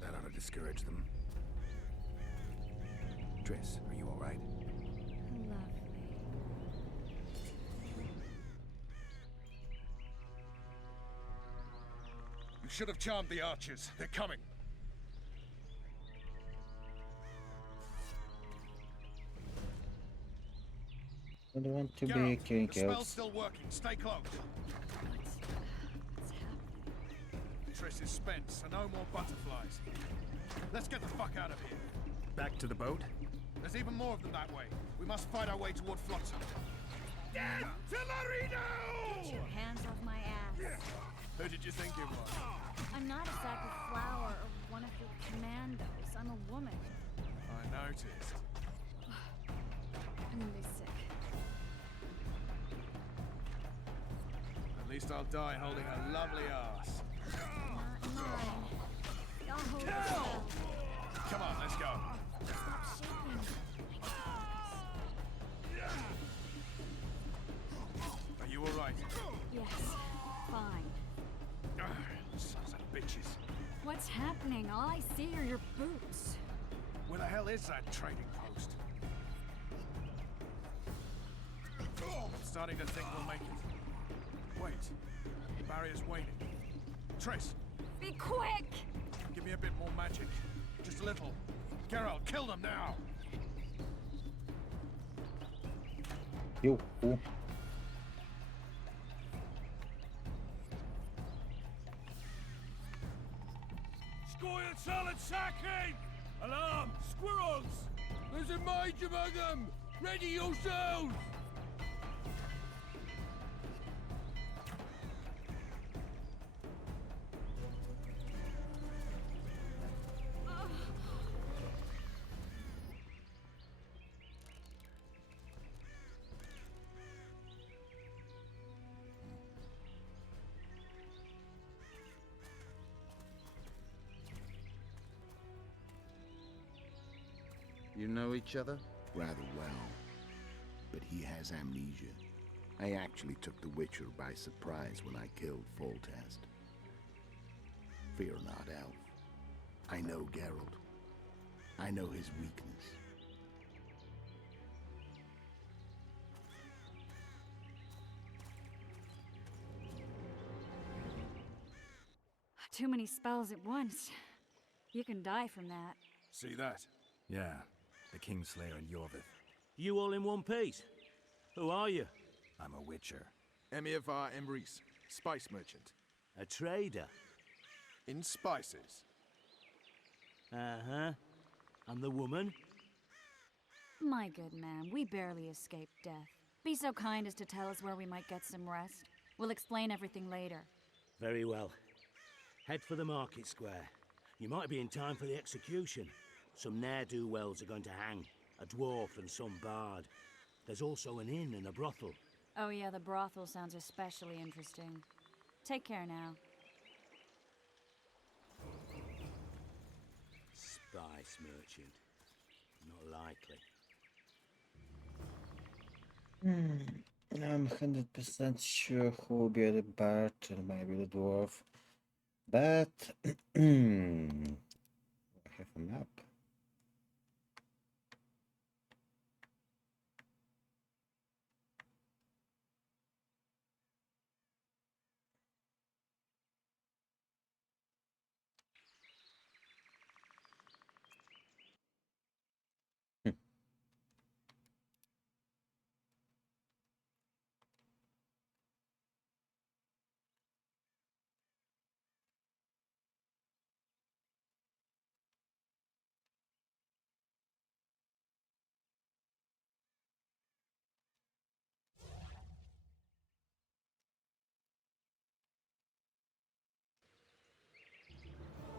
That ought to discourage them. Triss, are you all right? You should have charmed the archers. They're coming. I don't want to be Geralt, killing the spell's elves. still working. Stay close. What's happening? Triss is spent, so no more butterflies. Let's get the fuck out of here. Back to the boat? There's even more of them that way. We must fight our way toward Flotsam. Death to Larino! Get your hands off my ass. Who did you think it was? I'm not a sack of flour or one of your commandos. I'm a woman. I noticed. I'm really sick. At least I'll die holding a lovely ass. Not mine. Y'all hold the spell. Come on, let's go. Stop shaking. Are you alright? Yes. Fine. Sons of bitches. What's happening? All I see are your boots. Where the hell is that trading post? I'm starting to think we'll make it. Wait. The barrier's waning. Triss, Be quick! give me a bit more magic. Just a little. Geralt, kill them now! You fool. Scoil solid sacking! Alarm! Squirrels! There's a mage among them! Ready yourselves! You know each other? Rather well. But he has amnesia. I actually took the Witcher by surprise when I killed Foltest. Fear not, Elf. I know Geralt. I know his weakness. Too many spells at once. You can die from that. See that? Yeah, the Kingslayer and Yorvith. You all in one piece? Who are you? I'm a witcher. Emiavar Emrys, spice merchant. A trader? In spices. Uh-huh. And the woman? My good man, we barely escaped death. Be so kind as to tell us where we might get some rest. We'll explain everything later. Very well. Head for the market square. You might be in time for the execution. Some ne'er-do-wells are going to hang. A dwarf and some bard. There's also an inn and a brothel. Oh yeah, the brothel sounds especially interesting. Take care now. Spice merchant. Not likely. I'm 100% sure who will be the bard and maybe the dwarf. But I have a map.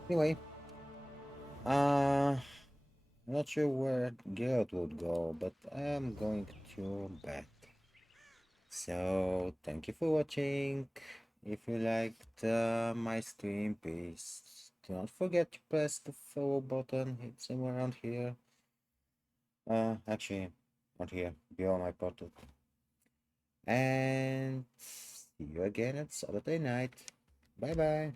Anyway, I'm not sure where Geralt would go, but I am going to bed. So, thank you for watching. If you liked my stream, please do not forget to press the follow button. It's somewhere around here. Actually, not here, below my portrait. And see you again at Saturday night. Bye bye.